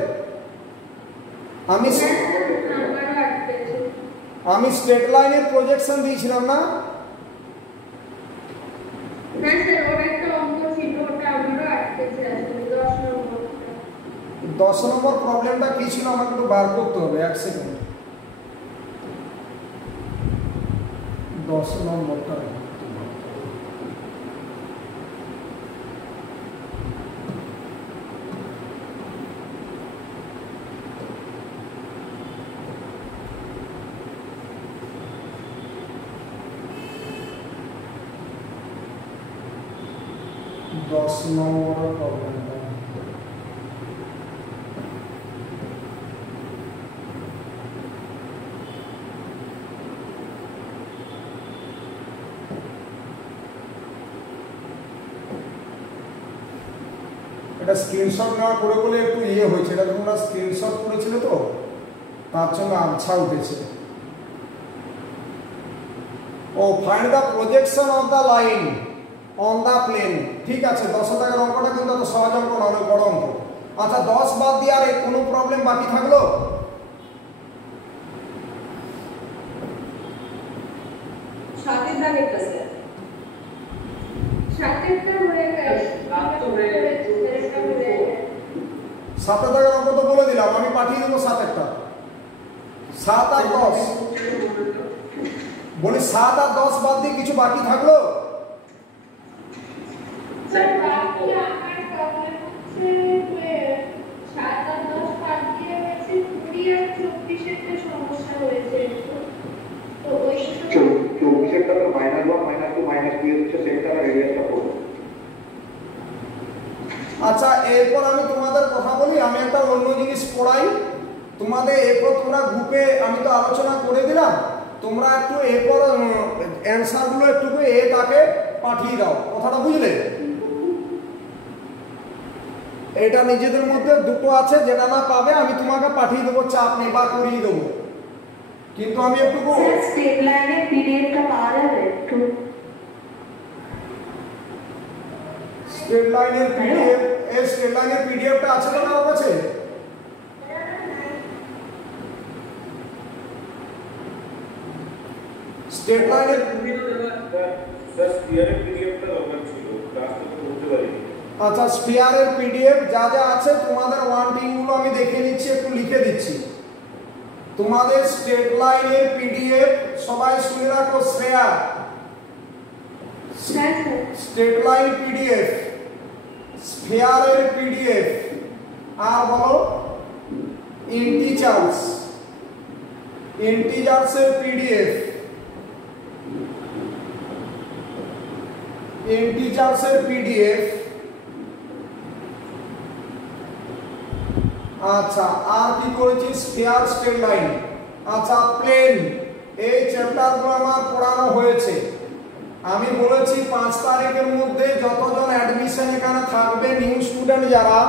আমি স্ট্রেট লাইনের প্রজেকশন দিয়েছিলাম না? না স্যার, ওর একটা অঙ্ক ছিল, ওটা আমারও আটকেছে আসলে 10 নম্বর। 10 নম্বর প্রবলেমটা কি ছিল আমাকে একটু বার করতে হবে, এক সেকেন্ড। 10 নম্বরটা প্রবলেমটা এটা স্ক্রিনশট নেওয়া করে বলে একটু ইয়ে হয়েছে, এটা তোমরা স্ক্রিনশট করেছিলে তো তার জন্য আচ্ছা উঠেছে। ও find the projection of the line on the plane. ঠিক আছে, 10 টাকার অঙ্কটা কিন্তু এত সহজ অঙ্ক না, অনেক বড় অঙ্ক। আচ্ছা 10 বাদ দিয়ে আর কোনো প্রবলেম বাকি থাকলো? সাতের দাগেরটা স্যার, সাতেরটা হয়ে গেছে, সাতটা হয়ে গেছে, একটা হয়ে গেছে। 7 টাকার অঙ্ক তো বলে দিলাম, আমি পাঠিয়ে দেবো 7 একটা। 7 আর 10 বলি, 7 আর 10 বাদ দিয়ে কিছু বাকি থাকলো? স্যার বাকি আমার প্রবলেম হচ্ছে 7 আর 10 বাদ দিয়ে হয়েছে 20 আর 24 এর একটা সমস্যা হয়েছে। তো ওই 24 তো -1 -2 -2 হচ্ছে, সেটা রেডিয়াসটা পড়বে। আচ্ছা এরপর আমি তোমাদের কথা বলি, আমি একটা অন্য জিনিস পড়াই তোমাদের। এরপর তোমরা গ্রুপে আমি তো আলোচনা করে দিলাম, তোমরা একটু এরপর অ্যান্সারগুলো একটু তাকে পাঠিয়ে দাও, কথাটা বুঝলে? এটা নিজেদের মধ্যে দুটো আছে, যেটা না পাবে আমি তোমাকে পাঠিয়ে দেবো, চাপ নেই, বা করিয়ে দেবো। কিন্তু আমি একটু স্টেট লাইনের পিডিএফটা পাওয়া যাবে একটু? স্ট্রেট লাইনের পিডিএফ, এই স্ট্রেট লাইনের পিডিএফটা আছে তো আমার কাছে? স্ট্রেট লাইনের আচ্ছা স্ফিয়ারের পিডিএফ যা যা আছে তোমাদের ওয়ান্টিং গুলো আমি দেখে নিচ্ছি, একটু লিখে দিচ্ছি। তোমাদের স্ট্রেট লাইনের পিডিএফ সবাই শুনে রাখো। শ্রেয়া, স্ট্রেট লাইন পিডিএফ, স্ফিয়ারের পিডিএফ, আর বলো ইন্টিজার্স, ইন্টিজার্সের পিডিএফ, ইন্টিজার্সের পিডিএফ। আচ্ছা, আর কি করেছি? Sphere, straight line. আচ্ছা, প্লেন, এই চ্যাপ্টারগুলো আমার পড়ানো হয়েছে। আমি বলেছি 5 তারিখের মধ্যে যতজন অ্যাডমিশন এখানে থাকবে, নিউ স্টুডেন্ট যারা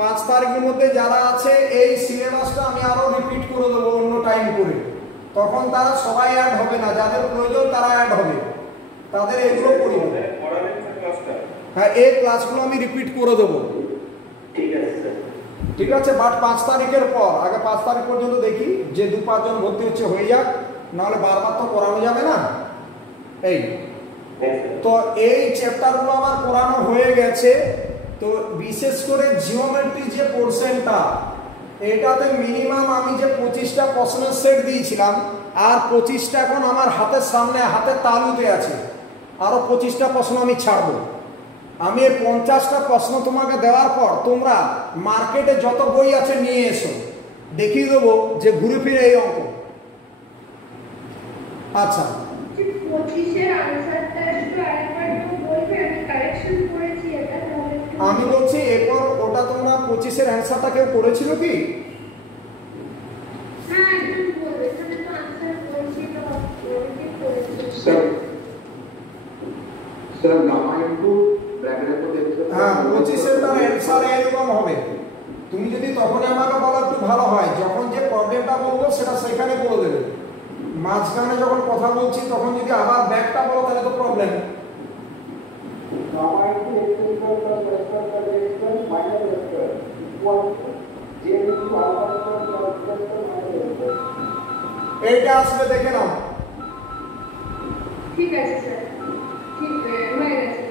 5 তারিখের মধ্যে যারা আছে, এই সিলেবাসটা আমি আরো রিপিট করে দেবো অন্য টাইম করে। তখন তারা সবাই অ্যাড হবে না, যাদের প্রয়োজন তারা অ্যাড হবে, তাদের এগুলো পড়ি। হ্যাঁ, এই ক্লাসগুলো আমি রিপিট করে দেবো। ঠিক আছে স্যার। ঠিক আছে, বাট 5 তারিখের পর, আগে 5 তারিখ পর্যন্ত দেখি যে 2-5 জন ভর্তি হচ্ছে হয়ে যাক, নাহলে বারবার তো পড়ানো যাবে না। এই তো এই চ্যাপ্টারগুলো আমার পড়ানো হয়ে গেছে। তো বিশেষ করে জিওমেট্রি যে পোর্শনটা, এটাতে মিনিমাম আমি যে 25টা প্রশ্নের সেট দিয়েছিলাম, আর 25টা এখন আমার হাতের সামনে, হাতের তালুতে আছে। আরও 25টা প্রশ্ন আমি ছাড়বো। আমি এই 50টা প্রশ্ন তোমাকে দেওয়ার পর তোমরা মার্কেটে যত বই আছে নিয়ে এসো, দেখিয়ে দেবো যে ঘুরে ফিরে এই অঙ্ক। আচ্ছা, 25-এর আনসারটা একটু আরেকবার বলবে, আমি কারেকশন করেছি এটা, তাহলে আমি বলছি এরপর ওটা তোমরা 25-এর অ্যান্সারটা কেউ করেছিল কি? হ্যাঁ একটু বলবে, এখানে তো আনসার বলছি তো অনেকে করেছে। স্যার গামা ইনটু ব্র্যাকেটের মধ্যে হ্যাঁ, 25-এর তার অ্যান্সার এরকম হবে। তুমি যদি তখন আমাকে বলো একটু ভালো হয়, যখন যে প্রবলেমটা বলবো সেটা সেখানে বলে দেবে। মাঝখানে যখন কথা বলছি তখন যদি আবার ব্যাকটা বলো তাহলে তো problem. Gamma into x square plus y square plus z square minus y square equal to j into alpha square plus beta square minus y square. এইটা আসলে দেখে নাও। ঠিক আছে স্যার, ঠিক হয়ে গেছে।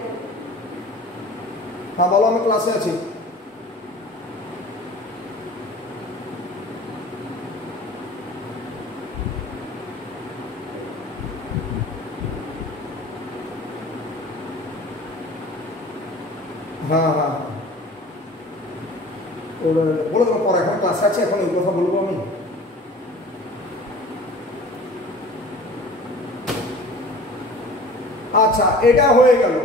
হ্যাঁ বলো, আমি ক্লাসে আছি। হ্যাঁ হ্যাঁ, বলে দেবো পরে, এখন ক্লাসে আছে, এখন এই কথা বলবো আমি। আচ্ছা, এটা হয়ে গেল।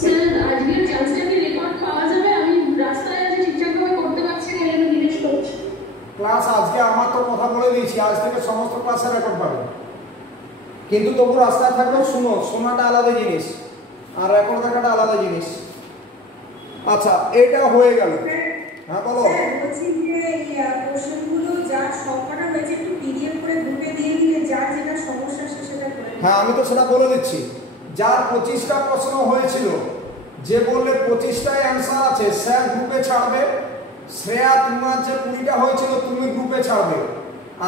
স্যার আজকের ক্লাসটা কি রেকর্ড পাওয়া যাবে? আমি রাস্তায় আছি, ঠিকঠাকভাবে করতে পারছি না, এর জন্য জিজ্ঞেস করছি। ক্লাস আজকে আমার তো কথা বলে দিয়েছি, আজ থেকে সমস্ত ক্লাসে রেকর্ড পাবে, কিন্তু তবু রাস্তায় থাকলেও শুনো, শোনাটা আলাদা জিনিস আর রেকর্ড দেখাটা আলাদা জিনিস। আচ্ছা, এটা হয়ে গেল। হ্যাঁ বলো। বলছি যে এই কোশ্চেনগুলো যা সবকটা হয়েছে একটু পিডিএফ করে গ্রুপে দিয়ে দিলে যার যেটা সমস্যা সেটা করে। হ্যাঁ, আমি তো সেটা বলে দিচ্ছি। যার 25টা প্রশ্ন হয়েছিল, যে বললে 25টায় অ্যান্সার আছে, স্যার গ্রুপে ছাড়বে। শ্রেয়া, তোমার যে 20টা হয়েছিল তুমি গ্রুপে ছাড়বে।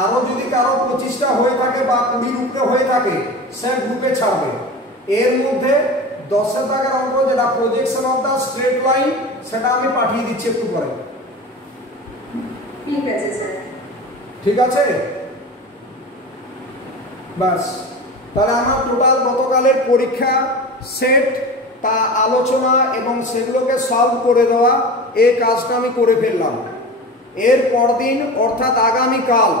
আরও যদি কারো 25টা হয়ে থাকে বা 20 উপরে হয়ে থাকে, স্যার গ্রুপে ছাড়বে। এর মধ্যে 10 দাগের অঙ্ক যেটা projection of the straight line, সেটা আমি পাঠিয়ে দিচ্ছি একটু পরে। ঠিক আছে স্যার। ঠিক আছে, বাস। তাহলে আমার টোটাল গতকালের পরীক্ষা সেট, তা আলোচনা এবং সেগুলোকে সলভ করে দেওয়া, এই কাজটা আমি করে ফেললাম। এর পরদিন অর্থাৎ আগামীকাল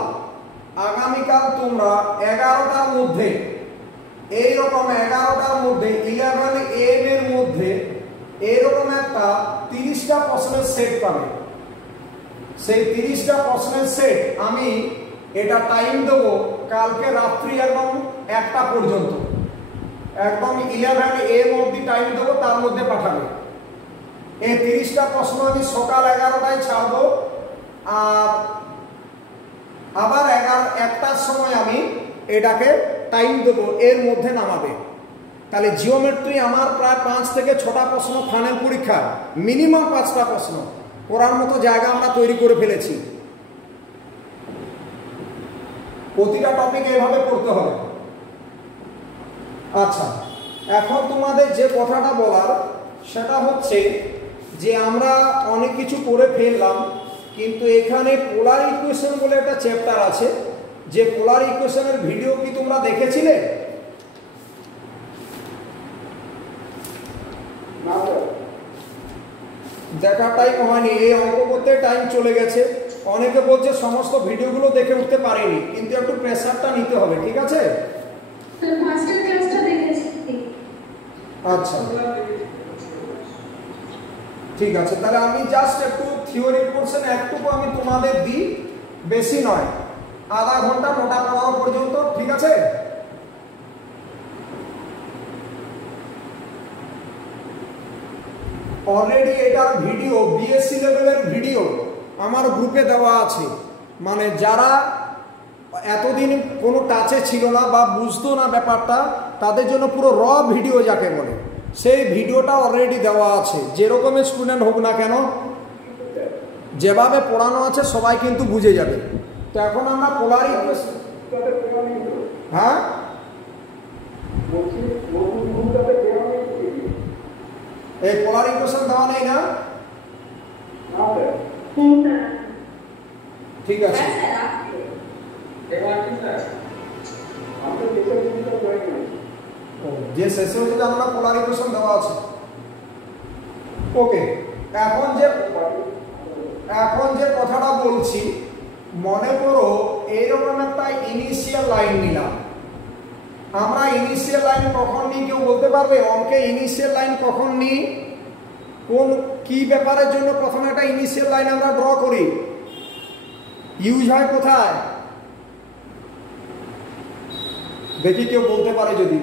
তোমরা 11টার মধ্যে, এইরকম 11টার মধ্যে 11 AM এর মধ্যে এইরকম একটা 30টা প্রশ্নের সেট পাবে। সেই 30টা প্রশ্নের সেট আমি এটা টাইম দেবো কালকে রাত্রি একদম 1টা পর্যন্ত, একদম 11 AM অবধি টাইম দেবো, তার মধ্যে পাঠাবে। এই 30টা প্রশ্ন আমি সকাল 11টায় ছাড়বো, আর আবার 1টার সময় আমি এটাকে টাইম দেবো, এর মধ্যে নামাবে। তাহলে জিওমেট্রি আমার প্রায় 5 থেকে 6টা প্রশ্ন ফাইনাল পরীক্ষা, মিনিমাম 5টা প্রশ্ন করার মতো জায়গা আমরা তৈরি করে ফেলেছি। প্রতিটা টপিক এভাবে পড়তে হবে। আচ্ছা, এখন তোমাদের যে কথাটা বলার সেটা হচ্ছে যে আমরা অনেক কিছু করে ফেললাম, কিন্তু এখানে পোলার ইকুয়েশন বলে একটা চ্যাপ্টার আছে, যে পোলার ইকুয়েশনের ভিডিও কি তোমরা দেখেছিলে? না স্যার, দেখার টাইম হয়নি, এই অঙ্ক করতে টাইম চলে গেছে। অনেকে বলছে সমস্ত ভিডিওগুলো দেখে উঠতে পারেনি, কিন্তু একটু প্রেসারটা নিতে হবে, ঠিক আছে? স্যার ফার্স্টের ক্লাসটা দেখেছি। আচ্ছা ঠিক আছে, তাহলে আমি জাস্ট একটু থিওরি পোরশন একটুকু আমি তোমাদের দিই, বেশি নয়, আধা ঘন্টা মোটা পড়াও পর্যন্ত, ঠিক আছে? অলরেডি এটার ভিডিও বিএসসি লেভেলের ভিডিও আমার গ্রুপে দেওয়া আছে, মানে যারা এতদিন কোনো টাচে ছিল না বা বুঝতো না ব্যাপারটা, তাদের জন্য পুরো র ভিডিও যাকে বলে, সেই ভিডিওটা অলরেডি দেওয়া আছে। যেরকমের স্টুডেন্ট হোক না কেন, যেভাবে পড়ানো আছে সবাই কিন্তু বুঝে যাবে। তো এখন আমরা পোলার ইকুয়েশন, হ্যাঁ এই পোলার ইকুয়েশন দেওয়া নেই না? ঠিক আছে, যে শেষে হচ্ছে আমরা পোলার ইকুয়েশন দেওয়া আছে। ওকে, এখন যে কথাটা বলছি, মনে করো এইরকম একটা ইনিশিয়াল লাইন নিলাম। আমরা ইনিশিয়াল লাইন কখন নিই কেউ বলতে পারবে? অঙ্কে ইনিশিয়াল লাইন কখন নিই, কোন কি ব্যাপারের জন্য প্রথমে একটা ইনিশিয়াল লাইন আমরা ড্র করি? ইউজ হয় কোথায়? দেখি কেউ বলতে পারে যদি।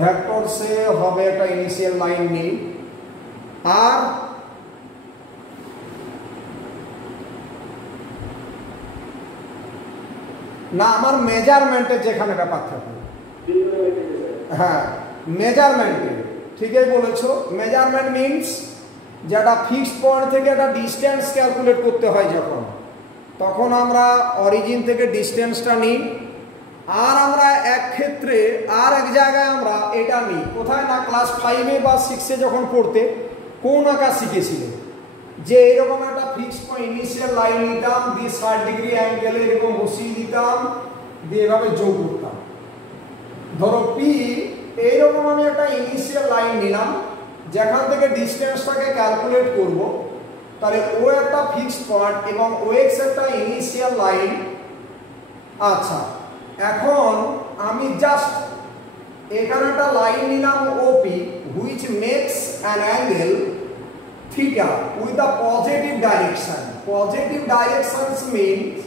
ভেক্টর সে হবে একটা ইনিশিয়াল লাইন নিই। আর না, আমার মেজারমেন্টের যেখানে ব্যাপার থাকে, হ্যাঁ মেজারমেন্টে, ঠিকই বলেছো। মেজারমেন্ট মিনস যেটা ফিক্সড পয়েন্ট থেকে একটা ডিস্টেন্স ক্যালকুলেট করতে হয় যখন, তখন আমরা অরিজিন থেকে ডিস্টেন্সটা নিই। আর আমরা এক ক্ষেত্রে আর এক জায়গায় আমরা এটা নিই, কোথায় না ক্লাস 5-এ বা 6-এ যখন পড়তে কোন আঁকা শিখেছিলেন, যে এরকম একটা ফিক্সড পয়েন্ট ইনিশিয়াল লাইন নিতাম, দিয়ে 60 ডিগ্রি অ্যাঙ্গেলে এরকম বসিয়ে দিতাম, দিয়ে এভাবে যোগ করতাম। ধরো পি, এইরকম আমি একটা ইনিশিয়াল লাইন নিলাম যেখান থেকে ডিস্টেন্সটাকে ক্যালকুলেট করব। তাহলে ও একটা ফিক্সড পয়েন্ট এবং ও এক্স একটা ইনিশিয়াল লাইন। আচ্ছা, এখন আমি জাস্ট এখানে একটা লাইন নিলাম OP, which makes an angle theta with the positive direction. Positive directions means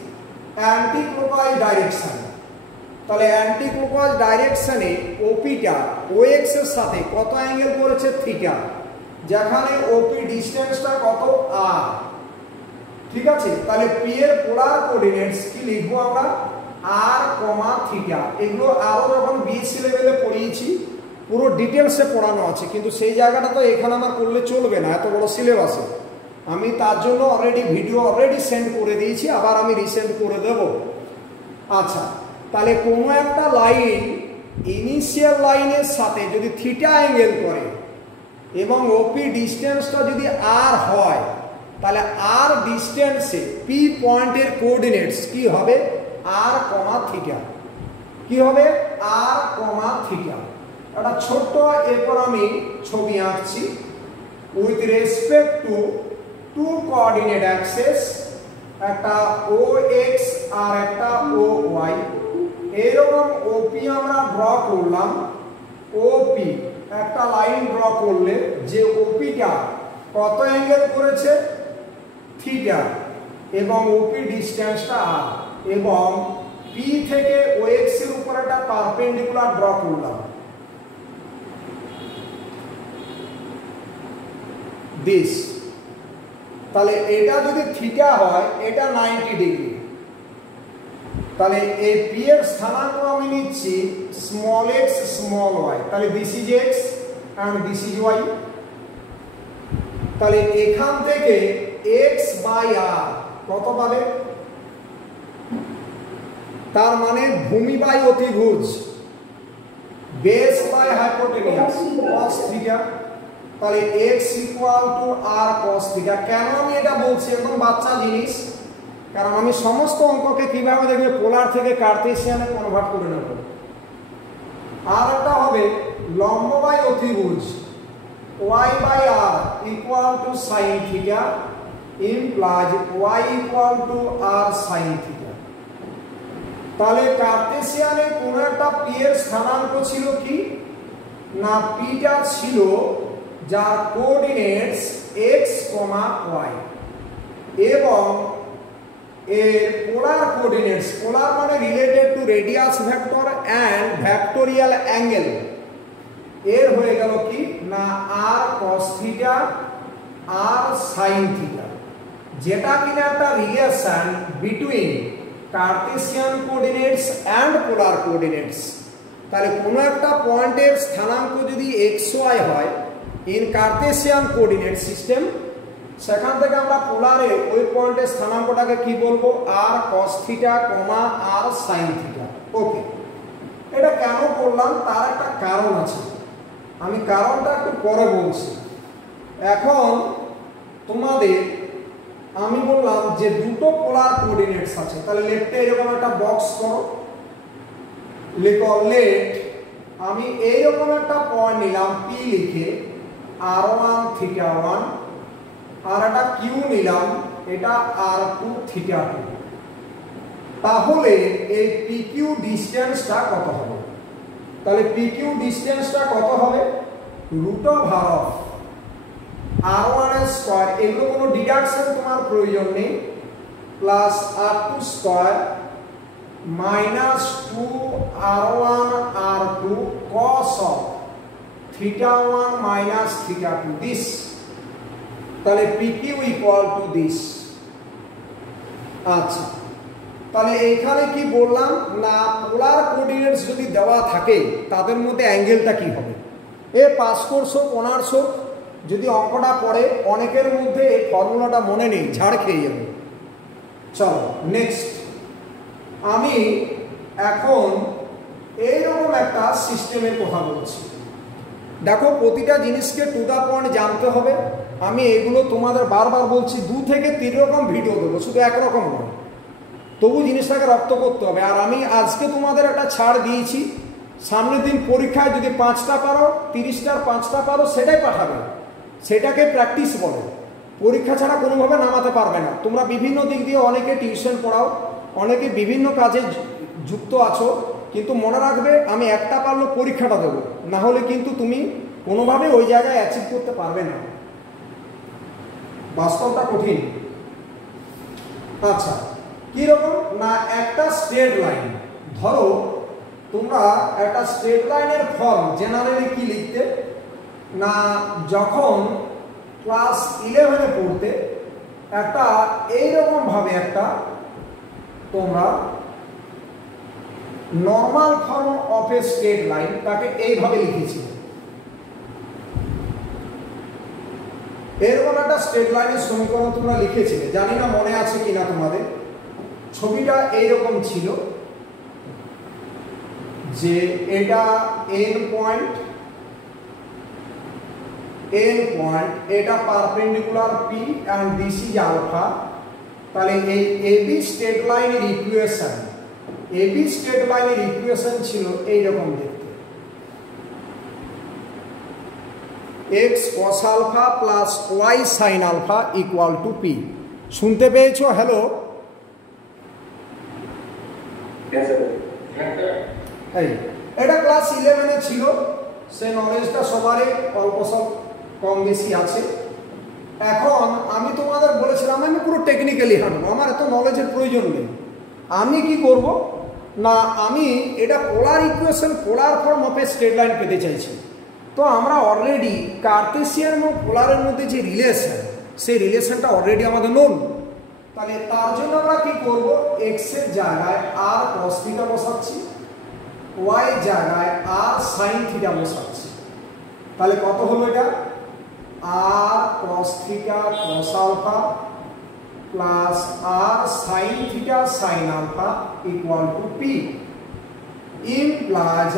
anti-clockwise direction. তাহলে অ্যান্টি ক্লকওয়াইজ ডাইরেকশনে ওপিটা ওএক্স এর সাথে কত অ্যাঙ্গেল করেছে? থিটা, যেখানে ওপি ডিসটেন্সটা কত? আর। ঠিক আছে, তাহলে পি এর পোলার কোঅর্ডিনেটস কি লিখবো আমরা? আর কমা থিটা। এগুলো আরো যখন বিএসসি লেভেলে পড়িয়েছি পুরো ডিটেলসে পড়ানো আছে, কিন্তু সেই জায়গাটা তো এখানে আমার করলে চলবে না, এত বড় সিলেবাসে। আমি তার জন্য ভিডিও অলরেডি সেন্ড করে দিয়েছি, আবার আমি রিসেন্ড করে দেব। আচ্ছা, তাহলে কোনো একটা লাইন ইনিশিয়াল লাইনের সাথে যদি থিটা অ্যাঙ্গেল করে এবং ওপি ডিস্টেন্সটা যদি আর হয়, তাহলে আর ডিস্টেন্সে পি পয়েন্টের কোঅর্ডিনেটস কি হবে? R comma theta. কি হবে? R comma theta. একটা ছোট্ট এরপর আমি ছবি আঁকছি with respect to two coordinate axis, একটা ও এক্স আর একটা ও ওয়াই। এরকম ওপি আমরা ড্র করলাম। ওপি একটা লাইন ড্র করলে যে ওপিটা কত অ্যাঙ্গেল করেছে? থিটা, এবং ওপি ডিস্টেন্সটা আর, এবং পি থেকে ও এক্স এর উপর একটা পারপেন্ডিকুলার ড্র করলাম দিস। তাহলে এটা যদি থিটা হয়, এটা 90 ডিগ্রি। তাহলে এই পি এর স্থানাঙ্ক আমি নিচ্ছি স্মল এক্স স্মল ওয়াই। তাহলে this is x and this is y. তাহলে এখান থেকে এক্স বাই আর কত পাবে? তার মানে ভূমি বাই অতিভুজ, base by hypotenuse, cos theta. তাহলে x equal to r cos theta. কেন আমি এটা বলছি? একদম বাচ্চা জিনিস, কারণ আমি সমস্ত অঙ্ককে কিভাবে দেখবে পোলার থেকে কার্টেসিয়ানে কনভার্ট করে নেব। আর একটা হবে লম্ব বাই অতিভুজ, y by r equal to sin theta implies y equal to r sin theta। তাহলে কার্টেসিয়ানে কোন একটা p এর স্থানাঙ্ক ছিল কি না, p টা ছিল যার কোঅর্ডিনেটস x, y এবং এর পোলার কোঅর্ডিনেটস, পোলার মানে related to radius vector and vectorial angle, এর হয়ে গেল কি না r cos theta r sin theta, যেটা কিনা একটা relation between Cartesian coordinates and polar coordinates. তাহলে কোনো একটা পয়েন্টের স্থানাঙ্ক যদি xy হয় ইন কার্টেসিয়ান কোঅর্ডিনেট সিস্টেম, সেখান থেকে আমরা পোলারে ওই পয়েন্টের স্থানাঙ্কটাকে কি বলবো, r cos theta, r sin theta. Okay, এটা কেন করলাম তার একটা কারণ আছে, আমি কারণটা একটু পরে বলছি। এখন তোমাদের আমি বললাম যে দুটো পোলার কোঅর্ডিনেটস আছে, তাহলে লেফটে এরকম একটা বক্স করো, লিখো লেট, আমি এইরকম একটা পয়েন্ট নিলাম p লিখে r1 থিটা 1, আর একটা q নিলাম এটা r2 থিটা 2। তাহলে এই pq ডিসটেন্সটা কত হবে? তাহলে pq ডিসটেন্সটা কত হবে, রুট ওভার অফ r1 এর স্কয়ার, এগুলো কোনো ডিডাকশন তোমার প্রয়োজন নেই, plus r2 square minus 2 r1 r2 cos of theta 1 minus theta 2 this। তাহলে pq equal to this। আচ্ছা, তাহলে এইখানে কি বললাম না, পোলার কোঅর্ডিনেটস যদি দেওয়া থাকে তাদের মধ্যে অ্যাঙ্গেলটা কি হবে, এ পাস কোর্স হোক অনার্স হোক, যদি অঙ্কটা পড়ে অনেকের মধ্যে এই ফর্মুলাটা মনে নেই, ঝাড় খেয়ে যাবে। চলো নেক্সট, আমি এখন এইরকম একটা সিস্টেমের কথা বলছি। দেখো প্রতিটা জিনিসকে টু দা পয়েন্ট জানতে হবে, আমি এগুলো তোমাদের বারবার বলছি, 2 থেকে 3 রকম ভিডিও দেবো, শুধু একরকম নয়, তবু জিনিসটাকে রপ্ত করতে হবে। আর আমি আজকে তোমাদের একটা ছাড় দিয়েছি, সামনের দিন পরীক্ষায় যদি 5টা পারো, 30টার 5টা পারো, সেটাই পাঠাবে, সেটাকে প্র্যাকটিস বলে। পরীক্ষা ছাড়া কোনোভাবে নামাতে পারবে না। তোমরা বিভিন্ন দিক দিয়ে অনেকে টিউশন পড়াও, অনেকে বিভিন্ন কাজে যুক্ত আছো, কিন্তু মনে রাখবে আমি একটা পারলে পরীক্ষাটা দেবো, না হলে কিন্তু তুমি কোনোভাবে ওই জায়গায় অ্যাচিভ করতে পারবে না, বাস্তবটা কঠিন। আচ্ছা, কিরকম না, একটা স্ট্রেট লাইন, ধরো তোমরা একটা স্ট্রেট লাইনের ফর্ম জেনারেলি কি লিখতে না, যখন ক্লাস 11-এ পড়তে একটা এইরকম ভাবে একটা তোমরা normal form of a straight line তাকে এইভাবে লিখেছিল। এরকম একটা স্ট্রেট লাইনের সমীকরণ তোমরা লিখেছিলে, জানি না মনে আছে কিনা তোমাদের। ছবিটা এইরকম ছিল যে এটা এন পয়েন্ট, এটা perpendicular P and this is alpha. তাহলে এই এবি স্ট্রেট লাইনের ইকুয়েশন, এবি স্ট্রেট লাইনের ইকুয়েশন ছিল এইরকম দেখতে, x cos alpha plus y sin alpha equal to p। শুনতে পেয়েছো? হ্যালো, এই এটা ক্লাস 11-এ ছিল, সে নলেজটা সবারই অল্প সব কম বেশি আছে। এখন আমি তোমাদের বলেছিলাম আমি পুরো টেকনিক্যালি হাঁটবো, আমার এত নলেজের প্রয়োজন নেই। আমি কি করব না, আমি এটা polar equation, polar form of a straight line পেতে চাইছি। তো আমরা অলরেডি কার্টেসিয়ান এবং পোলারের মধ্যে যে রিলেশন, সেই রিলেশনটা অলরেডি আমাদের নোন। তাহলে তার জন্য আমরা কি করব, এক্স এর জায়গায় আর cos থিটা বসাচ্ছি, y জায়গায় আর sin থিটা বসাচ্ছি। তাহলে কত হলো এটা, r cos theta cos alpha plus r sin theta sin alpha equal to p implies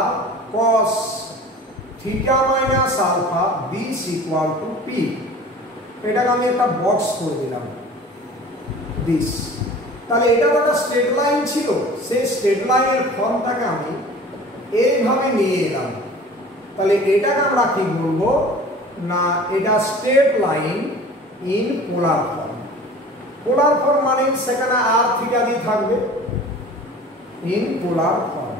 r cos theta minus alpha this equal to p। এটাকে আমি একটা বক্স করে দিলাম দিস। তাহলে এটা তো একটা স্ট্রেট লাইন ছিল, সেই স্ট্রেট লাইনের ফর্মটাকে আমি এইভাবে নিয়ে এলাম। তাহলে এটাকে আমরা কি বলবো, না এটা straight line in polar form. Polar form মানে সেখানে আর থিটা দিয়ে থাকবে ইন পোলার ফর্ম।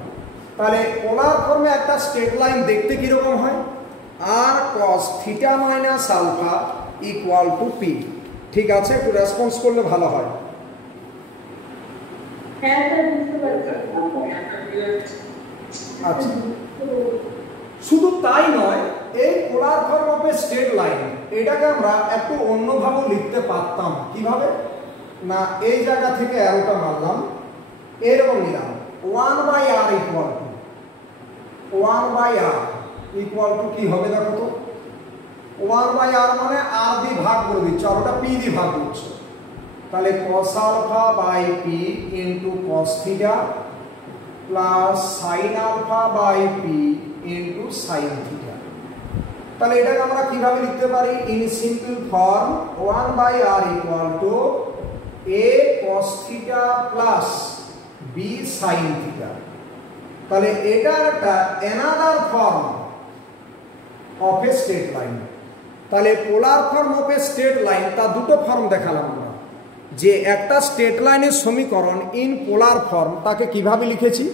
তাহলে পোলার ফর্মে একটা স্ট্রেট লাইন দেখতে কিরকম হয়? আর cos theta minus alpha equal to P. ঠিক আছে, একটু রেসপন্স করলে ভালো হয়। হ্যাঁ স্যার, বুঝতে পারছি। আচ্ছা, শুধু তাই নয়, এই পোলার form of a straight line এটাকে আমরা একটু অন্যভাবে লিখতে পারতাম। কিভাবে? না এই জায়গা থেকে অ্যারোটা মারলাম, এরকম নিলাম 1/r equal two 1/r equal two কি হবে দেখো তো? 1/r মানে r দিয়ে ভাগ করে দিচ্ছ, আর ওটা p দিয়ে ভাগ করছো। তাহলে cos alpha by p into cos theta plus sin alpha by p into sin theta. তাহলে এটাকে আমরা কিভাবে লিখতে পারি? In simple form 1/r equal to a cos theta plus b sin theta. তাহলে এটা একটা another form of a straight line. তাহলে polar form of a straight line তার দুটো ফর্ম দেখালাম আমরা, যে একটা স্ট্রেট লাইনের সমীকরণ ইন পোলার ফর্ম তাকে কিভাবে লিখেছি?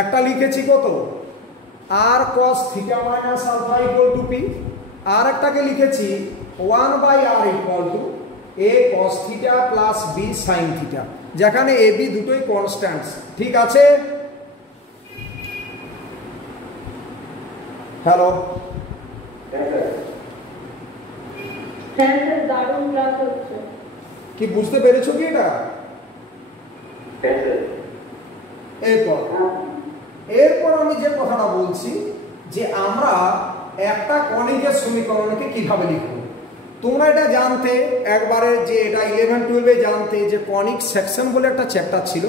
একটা লিখেছি কত? আর cos theta minus alpha equal to P. আর একটাকে লিখেছি 1/r equal to a cos theta plus b sin theta, যেখানে a b দুটোই কনস্ট্যান্টস। ঠিক আছে? হ্যালো, হ্যাঁ স্যার, দারুণ ক্লাস হচ্ছে। কি বুঝতে পেরেছো কি এটা? এরপর আমি যে কথাটা বলছি যে আমরা একটা কনিকের সমীকরণকে কিভাবে লিখব। তোমরা এটা জানতে একবারে, যে এটা 11-12 জানতে যে কনিক সেকশন বলে একটা চ্যাপ্টার ছিল,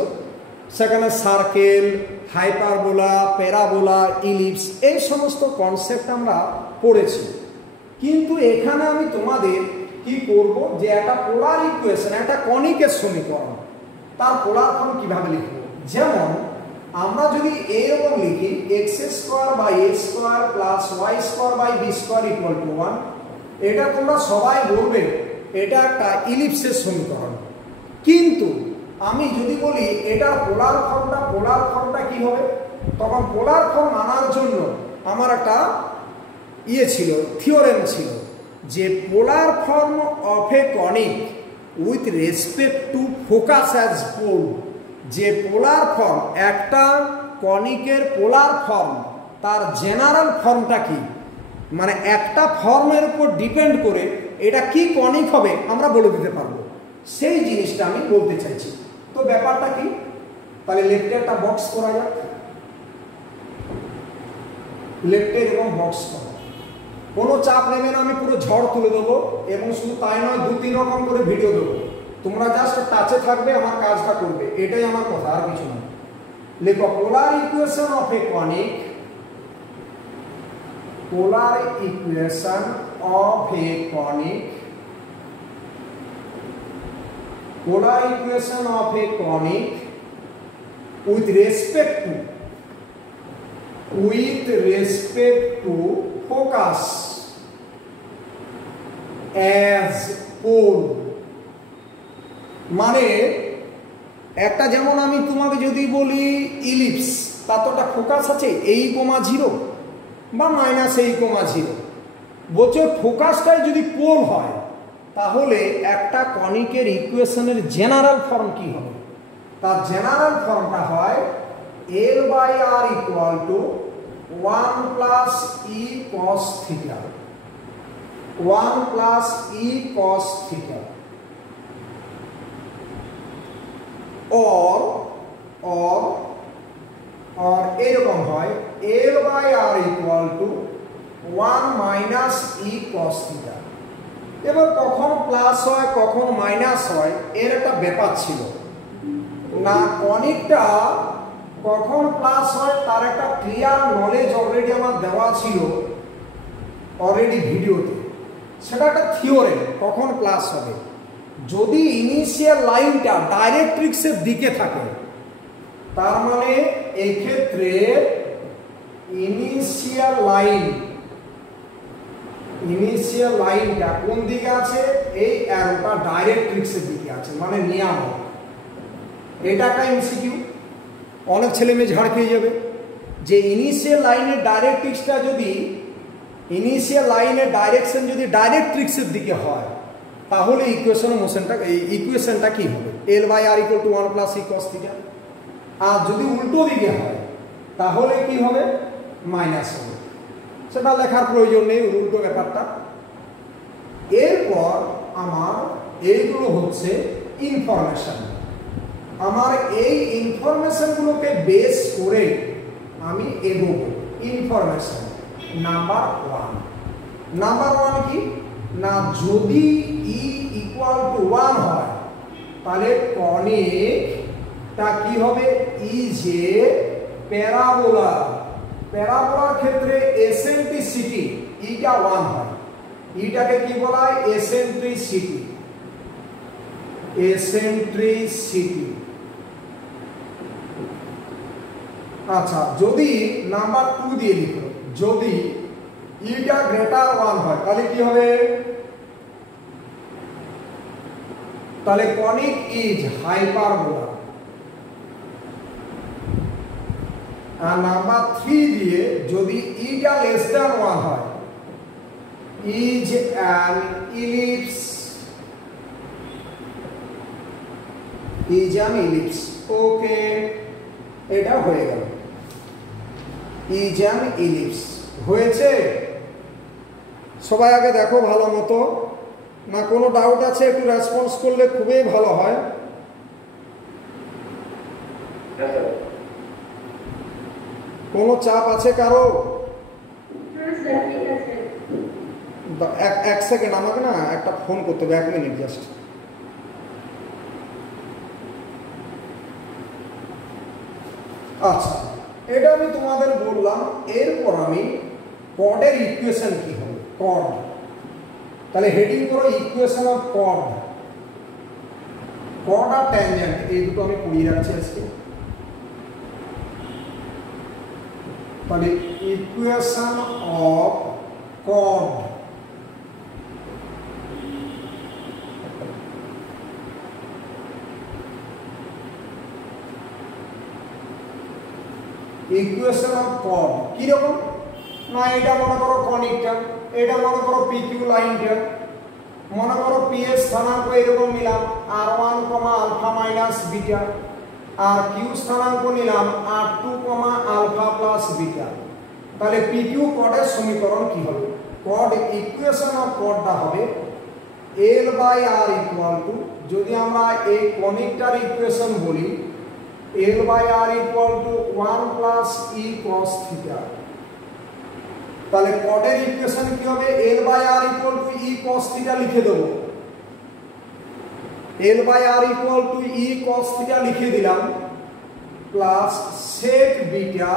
সেখানে সার্কেল, হাইপারবোলা, প্যারাবোলা, ইলিপস এই সমস্ত কনসেপ্ট আমরা পড়েছি। কিন্তু এখানে আমি তোমাদের কি করব, যে একটা পোলার ইকুয়েশন, একটা কনিকের সমীকরণ, তার পোলার ফর্ম কিভাবে লিখব। যেমন আমরা যদি এরকম লিখি x² + a² + y² = b² = 1, এটা তোমরা সবাই বলবে এটা একটা ইলিপসের সমীকরণ। কিন্তু আমি যদি বলি এটার পোলার ফর্মটা কি হবে, তখন পোলার ফর্ম আনার জন্য আমার একটা ছিল, থিওরেম ছিল, যে polar form of a conic with respect to focus as pole, যে পোলার ফর্ম একটা কনিকের পোলার ফর্ম তার জেনারেল ফর্মটা কি, মানে একটা ফর্মের উপর ডিপেন্ড করে এটা কি কনিক হবে আমরা বলে দিতে পারবো, সেই জিনিসটা আমি বলতে চাইছি। তো ব্যাপারটা কি? তাহলে লেফটে একটা বক্স করা যাক, লেফটে এরকম বক্স করা, কোনো চাপ নেবে না, আমি পুরো ঝড় তুলে দেবো, এবং শুধু তাই নয় 2-3 রকম করে ভিডিও দেবো, তোমরা জাস্ট টাচে থাকবে, আমার কাজটা করবে, এটাই আমার কথা, আর কিছু না। লেখো polar equation of a conic, polar equation of a conic, polar equation of a conic with respect to focus as pole. মানে একটা, যেমন আমি তোমাকে যদি বলি ইলিপস, তার তো একটা ফোকাস আছে a,0 বা -a,0, বলছে ফোকাসটাই যদি পোল হয় তাহলে একটা কনিকের ইকুয়েশনের জেনারেল ফর্ম কি হবে? তার জেনারেল ফর্মটা হয় L/R equal to 1 plus E cos theta, 1 plus E cos theta, or এরকম হয় L/R equal to 1 minus E cos theta. এবার কখন প্লাস হয় কখন মাইনাস হয় এর একটা ব্যাপার ছিল না, কনিকটা কখন প্লাস হয় তার একটা ক্লিয়ার নলেজ অলরেডি আমার দেওয়া ছিল অলরেডি ভিডিওতে, সেটা একটা থিওরেম কখন প্লাস হবে। যদি ইনিশিয়াল লাইনটা ডাইরেক্ট্রিক্সের দিকে থাকে, তার মানে এক্ষেত্রে ইনিশিয়াল লাইন ইনিশিয়াল লাইনটা কোন দিকে আছে? এই অ্যারোটা ডাইরেক্ট্রিক্সের দিকে আছে, মানে নিয়ামক। এটা একটা এমসিকিউ, অনেক ছেলে মেয়ে ঝাড় খেয়ে যাবে যে ইনিশিয়াল লাইনের ডাইরেক্ট্রিক্সটা যদি ইনিশিয়াল লাইনের ডাইরেকশন যদি ডাইরেক্ট্রিক্সের দিকে হয় তাহলে ইকুয়েশনটা কি হবে? L/R = 1 + e cos θ। আর যদি উল্টো দিকে হয় তাহলে কি হবে? মাইনাস হবে। সেটা লেখার প্রয়োজন নেই, উল্টো ব্যাপারটা। এরপর আমার এইগুলো হচ্ছে ইনফরমেশন। আমার এই ইনফরমেশনগুলোকে বেস করে আমি এগোবো। Information number 1। নাম্বার 1 কি না, যদি E = 1 হয় তাহলে কনিকটা কি হবে? ই যে প্যারাবোলা, প্যারাবোলার ক্ষেত্রে এসেন্ট্রিসিটি ইটা 1 হয়। ইটাকে কি বলা হয়? এসেন্ট্রিসিটি। এসেন্ট্রিসিটি। আচ্ছা, যদি নাম্বার 2 দিয়ে লিখো, যদি ইটা গ্রেটার 1 হয় তাহলে কি হবে? তাহলে কনিক ইজ হাইপারবোলা। আর নাম্বার 3 দিয়ে যদি ইটা লেস দ্যান 1 হয়, is an ellipse. Is an ellipse. Okay, এটা হয়ে গেল। ইজ অ্যান ইলিপস হয়েছে। সবাই আগে দেখো ভালো মতো, না কোনো ডাউট আছে? একটু রেসপন্স করলে খুবই ভালো হয়। কোনো চাপ আছে কারো? এক সেকেন্ড, আমাকে না একটা ফোন করতে হবে, 1 মিনিট জাস্ট। আচ্ছা, এটা আমি তোমাদের বললাম। এরপর আমি কর্ডের ইকুয়েশন কি হবে? কর্ড। তাহলে হেডিং করো ইকুয়েশন অফ কর্ড। কর্ড আর ট্যানজেন্ট এই দুটো আমি পড়িয়ে রাখছি আজকে। তাহলে equation of chord. Equation of chord কিরকম? না, এটা মনে করো কনিকটা, এটা মনে করো PQ লাইনটা, মনে করো P এর স্থানাঙ্ক এরকম নিলাম R1, আলফা মাইনাস বিটা, আর Q স্থানাঙ্ক নিলাম R2, আলফা প্লাস বিটা। তাহলে PQ কর্ডের সমীকরণ কি হবে? কর্ড ইকুয়েশন অফ কর্ডটা হবে L/R = যদি আমরা এই কনিকটার ইকুয়েশন বলি, L/R = 1 + e cos θ। তাহলে কর্ডের ইকুয়েশন কি হবে? L/R = e cos θ লিখে দেব। L/R = e cos θ লিখে দিলাম, plus sec beta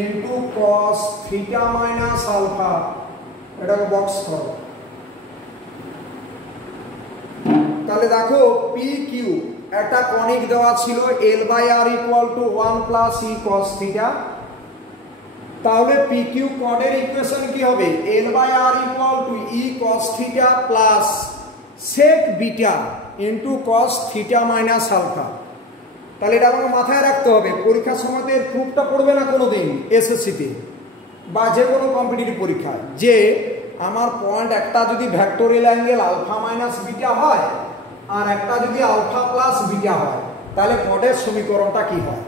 into cos θ minus alpha. এটাকে বক্স করো। তাহলে দেখো PQ একটা কনিক দেওয়া ছিল L/R = 1 + e cos θ। তাহলে PQ কর্ডের ইকুয়েশন কি হবে? L/R = e cos θ plus sec beta into cos θ minus alpha. তাহলে এটা আমাকে মাথায় রাখতে হবে। পরীক্ষার সময়তে এর প্রুফটা পড়বে না কোনোদিন এসএসসিতে বা যে কোনো কম্পিটিটিভ পরীক্ষায়, যে আমার পয়েন্ট একটা যদি ভেক্টোরিয়াল অ্যাঙ্গেল আলফা মাইনাস বিটা হয় আর একটা যদি আলফা প্লাস বিটা হয়, তাহলে কর্ডের সমীকরণটা কি হয়?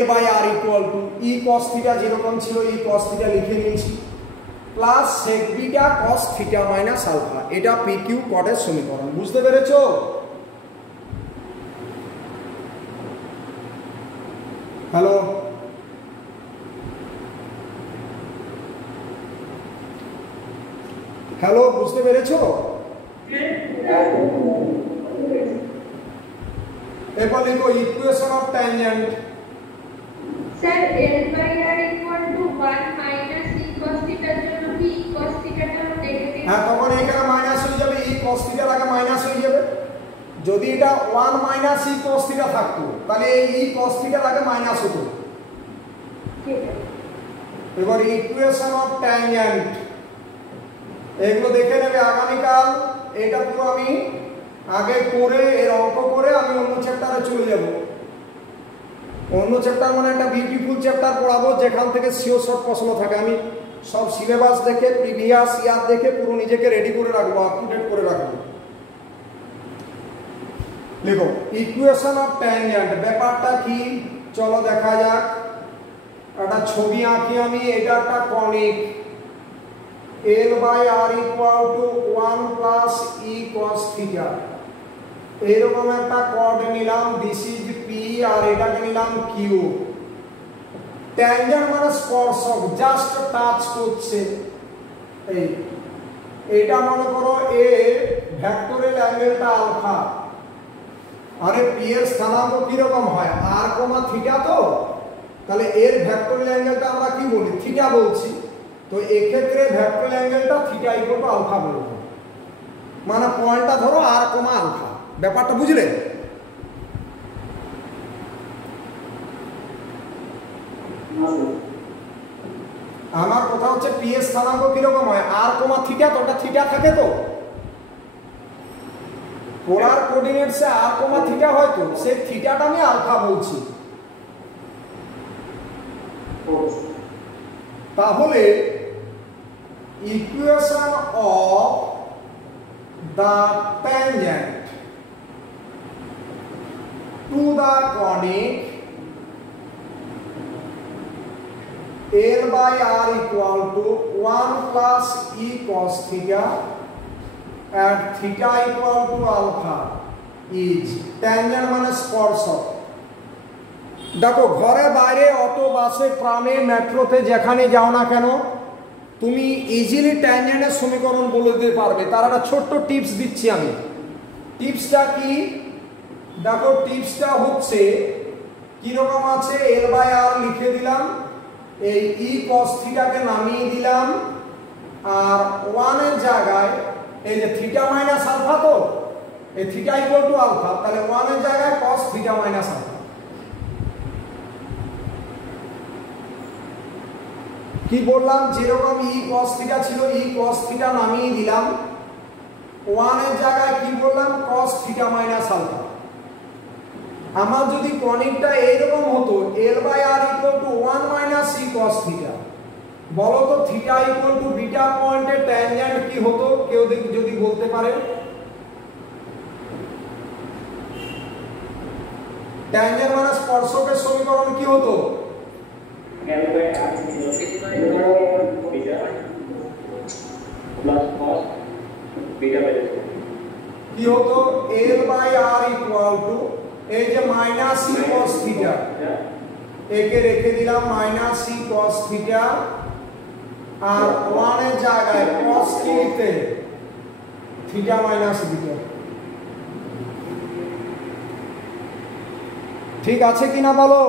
L/R = e cos θ যেরকম ছিল e cos θ লিখে নিয়েছি, plus sec beta cos θ minus alpha. এটা PQ কর্ডের সমীকরণ। বুঝতে পেরেছো? হ্যালো, হ্যালো, বুঝতে পেরেছো? এরপর লিখো equation of tangent. Sir L/R = 1 - e cos θ এর জন্য কি e cos θ টা দেখে দিন। হ্যাঁ, তখন এখানে মাইনাস হয়ে যাবে, e cos θ আগে মাইনাস হয়ে যাবে। যদি এটা 1 - e cos θ থাকতো তাহলে এই e cos θ আগে মাইনাস হতো। ঠিক আছে। এবার ইকুয়েশন অফ ট্যানজেন্ট। এগুলো দেখে নেবে আগামীকাল। এটা পুরো আমি আগে করে এর অঙ্ক করে আমি অন্য চ্যাপ্টারে চলে যাব। অন্য চ্যাপ্টার মানে একটা বিউটিফুল চ্যাপ্টার পড়াবো যেখান থেকে সিওর শর্ট প্রশ্ন থাকে। আমি সব সিলেবাস দেখে প্রিভিয়াস ইয়ার দেখে পুরো নিজেকে রেডি করে রাখবো, আপ টু ডেট করে রাখবো। দেখো ইকুয়েশন অফ ট্যানজেন্ট ব্যাপারটা কি চলো দেখা যাক। একটা ছবি আঁকি আমি। এটা একটা কনিক L/R = 1 + E cos θ। এরকম একটা কর্ড নিলাম, দিস ইজ P আর এটাকে নিলাম Q। ট্যানজেন্ট মানে স্পর্শক, জাস্ট টাচ করছে। এইটা মনে করো এ ভেক্টরিয়াল অ্যাঙ্গেলটা আলফা। আরে পি এর স্থানাঙ্ক কি রকম হয় r, θ তো, তাহলে এর ভেক্টরিয়াল অ্যাঙ্গেলটা আমরা কি বলি থিটা বলছি। তো এই ক্ষেত্রে ভেক্টরিয়াল অ্যাঙ্গেলটা θ = আলফা বলবো। মানে পয়েন্টটা ধরো r, আলফা। ব্যাপারটা বুঝলে? আমার কথা হচ্ছে পি এর স্থানাঙ্ক কি রকম হয় r, θ। তো ওটা থিটা থাকে তো, পোলার কোঅর্ডিনেটসে r, θ হয় তো, সেই থিটাটা আমি আলফা বলছি। তাহলে equation of the tangent to the conic L/R = 1 + E cos θ at θ = alpha is tangent মানে স্পর্শক। দেখো ঘরে বাইরে অটো বাসে ট্রামে মেট্রোতে যেখানে যাও না কেন তুমি ইজিলি ট্যানজেন্টের সমীকরণ বলে দিতে পারবে। তার একটা ছোট্ট টিপস দিচ্ছি আমি। টিপসটা কি দেখো, টিপসটা হচ্ছে কিরকম আছে, L/R লিখে দিলাম, এই E cos θ কে নামিয়ে দিলাম, আর 1 এর জায়গায় এই যে θ - আলফা, তো এই θ = আলফা, তাহলে 1 এর জায়গায় cos θ - আলফা। কি বললাম, যেরকম E cos θ ছিল E cos θ নামিয়ে দিলাম, 1 এর জায়গায় কি বললাম cos θ - আলফা। আমার যদি কনিকটা এইরকম হতো L/R = 1 - E cos θ, বলো তো θ = বিটা পয়েন্টে ট্যানজেন্ট কি হতো কেউ যদি বলতে পারে? ট্যানজেন্ট মানে স্পর্শকের সমীকরণ কি হতো? কি হতো? L/R = এই যে -E cos θ, একে রেখে দিলাম -E cos θ, আর 1 এর জায়গায় cos কি লিখতে θ - β। ঠিক আছে কিনা বলো?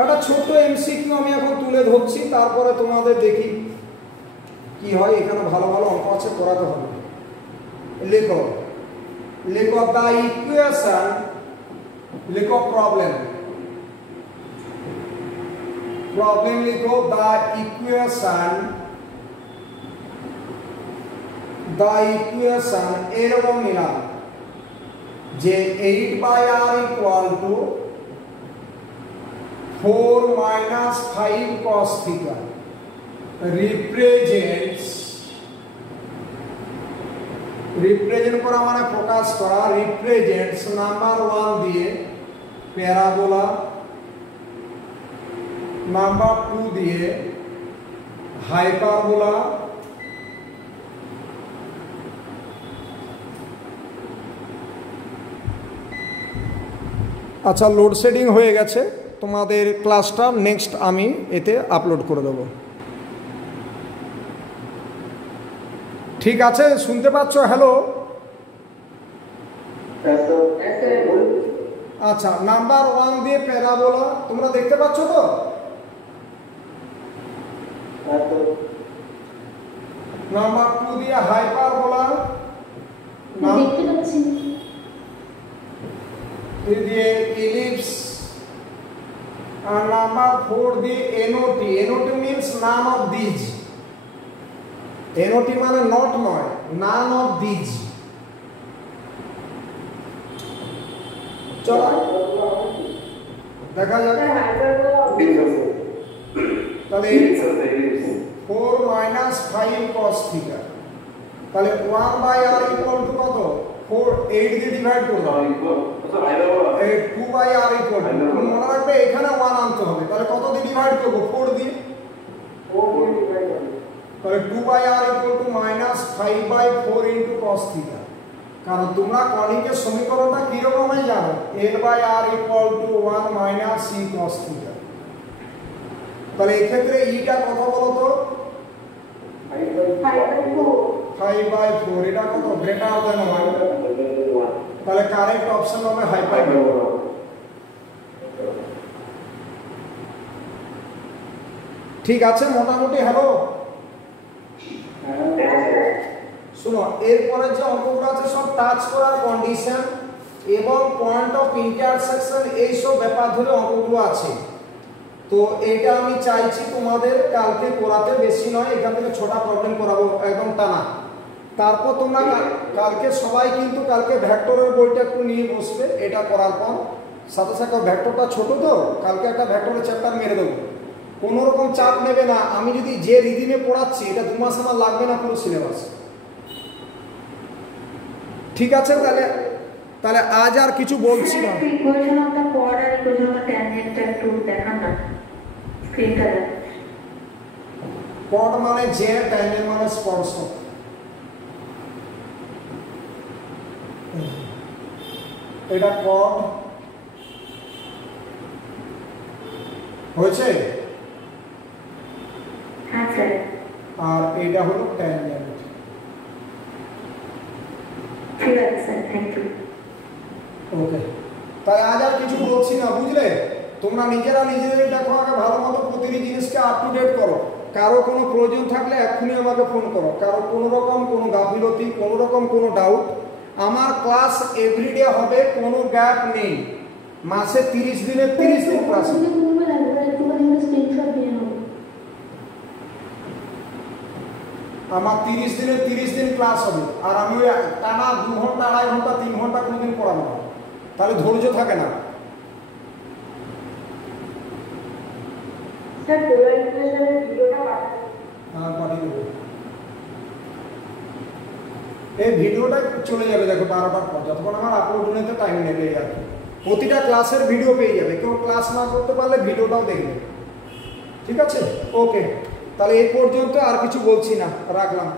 একটা ছোট্ট এমসিকিউ আমি এখন তুলে ধরছি, তারপরে তোমাদের দেখি কি হয়। এখানে ভালো ভালো অঙ্ক আছে, করাতে হবে। লেখো লেখো দ্য ইকুয়েশন, লেখো প্রবলেম, প্রবলেম লিখো দ্য ইকুয়েশন এরকম নিলাম যে 8/R = 4 - 5 cos θ রিপ্রেজেন্ট করা মানে প্রকাশ করা, রিপ্রেজেন্টস নাম্বার 1 দিয়ে প্যারাবোলা, নাম্বার 2 দিয়ে হাইপারবোলা, আচ্ছা লোডশেডিং হয়ে গেছে, তোমাদের ক্লাসটা নেক্সট আমি এতে আপলোড করে দেবো। ঠিক আছে, শুনতে পাচ্ছ? হ্যালো, আচ্ছা নাম্বার 1 দিয়ে প্যারাবোলা তোমরা দেখতে পাচ্ছ তো? নাম্বার 2 দিয়ে হাইপারবোলা, দেখতে পাচ্ছি, 3 দিয়ে ellipse, number 4 the NOT। NOT means none of these। NOT মানে নট নয়, none of these। চলো দেখা যাক। তাহলে 4 minus 5 cos theta, তাহলে 1/r equal to কত? 4 8 দিয়ে ডিভাইড করব, 2/r equal to, মনে রাখবে এখানে 1 আনতে হবে, তাহলে কত দিয়ে ডিভাইড করব? 4 দিয়ে। তাহলে 2/r equal to -5/4 into cos theta। কারণ তোমরা কনিকের সমীকরণটা কি রকম হয় জানো? 8/r equal to 1 minus c cos theta। তাহলে এই ক্ষেত্রে ইটা কত বলো তো? 5/4। এটা কত? Greater than 1। তাহলে কারেক্ট অপশন হবে হাইপারবোলা। ঠিক আছে মোটামুটি। হ্যালো শুনো, এরপরে যে অঙ্কগুলো আছে সব টাচ করার কন্ডিশন এবং পয়েন্ট অফ ইন্টারসেকশন এইসব ব্যাপার ধরে অঙ্কগুলো আছে। তো এটা আমি চাইছি তোমাদের কালকে করাতে, বেশি নয়, এখান থেকে 6টা প্রবলেম করাবো একদম টানা। তারপর তোমরা কালকে সবাই কিন্তু কালকে ভেক্টরের বইটা একটু নিয়ে বসবে। এটা করার পর সাথে সাথে ভেক্টরটা ছোট তো কালকে একটা ভেক্টরের চ্যাপ্টার মেরে দেবো। কোনো রকম চাপ নেবে না, আমি যদি যে রিদিমে পড়াচ্ছি এটা 2 মাস আমার লাগবে না পুরো সিলেবাস। ঠিক আছে, তাহলে আজ আর কিছু বলছি না। পড মানে যে, ট্যানজেন্ট মানে স্পর্শক। এটা পড হয়েছে, আর এটা হলো ট্যানজেন্ট। ঠিক আছে স্যার, থ্যাংক ইউ। ওকে, তাই আজ আর কিছু বলছি না, বুঝলে? তোমরা নিজেরাই দেখো, আগে ভালো মতো প্রতিটি জিনিসকে আপ টু ডেট করো। কারো কোনো প্রয়োজন থাকলে এক্ষুনি আমাকে ফোন করো। কারো কোনো রকম কোনো গাফিলতি, কোনো রকম কোনো ডাউট, আমার ক্লাস এভরিডে হবে, কোনো গ্যাপ নেই। মাসে 30 দিনে 30 দিন ক্লাস হবে। আমার 30 দিনে 30 দিন ক্লাস হবে, আর আমি টানা 2 ঘন্টা 2.5 ঘন্টা 3 ঘন্টা কোনোদিন পড়াবো না, তাহলে ধৈর্য থাকে না। পাঠিয়ে দেবো, এই ভিডিওটা চলে যাবে দেখো 12টার পর, যতক্ষণ আমার আপলোড নিতে টাইম নেবে। আর কি প্রতিটা ক্লাসের ভিডিও পেয়ে যাবে, কেউ ক্লাস না করতে পারলে ভিডিওটাও দেখবে। ঠিক আছে, ওকে, তাহলে এই পর্যন্ত আর কিছু বলছি না, রাখলাম।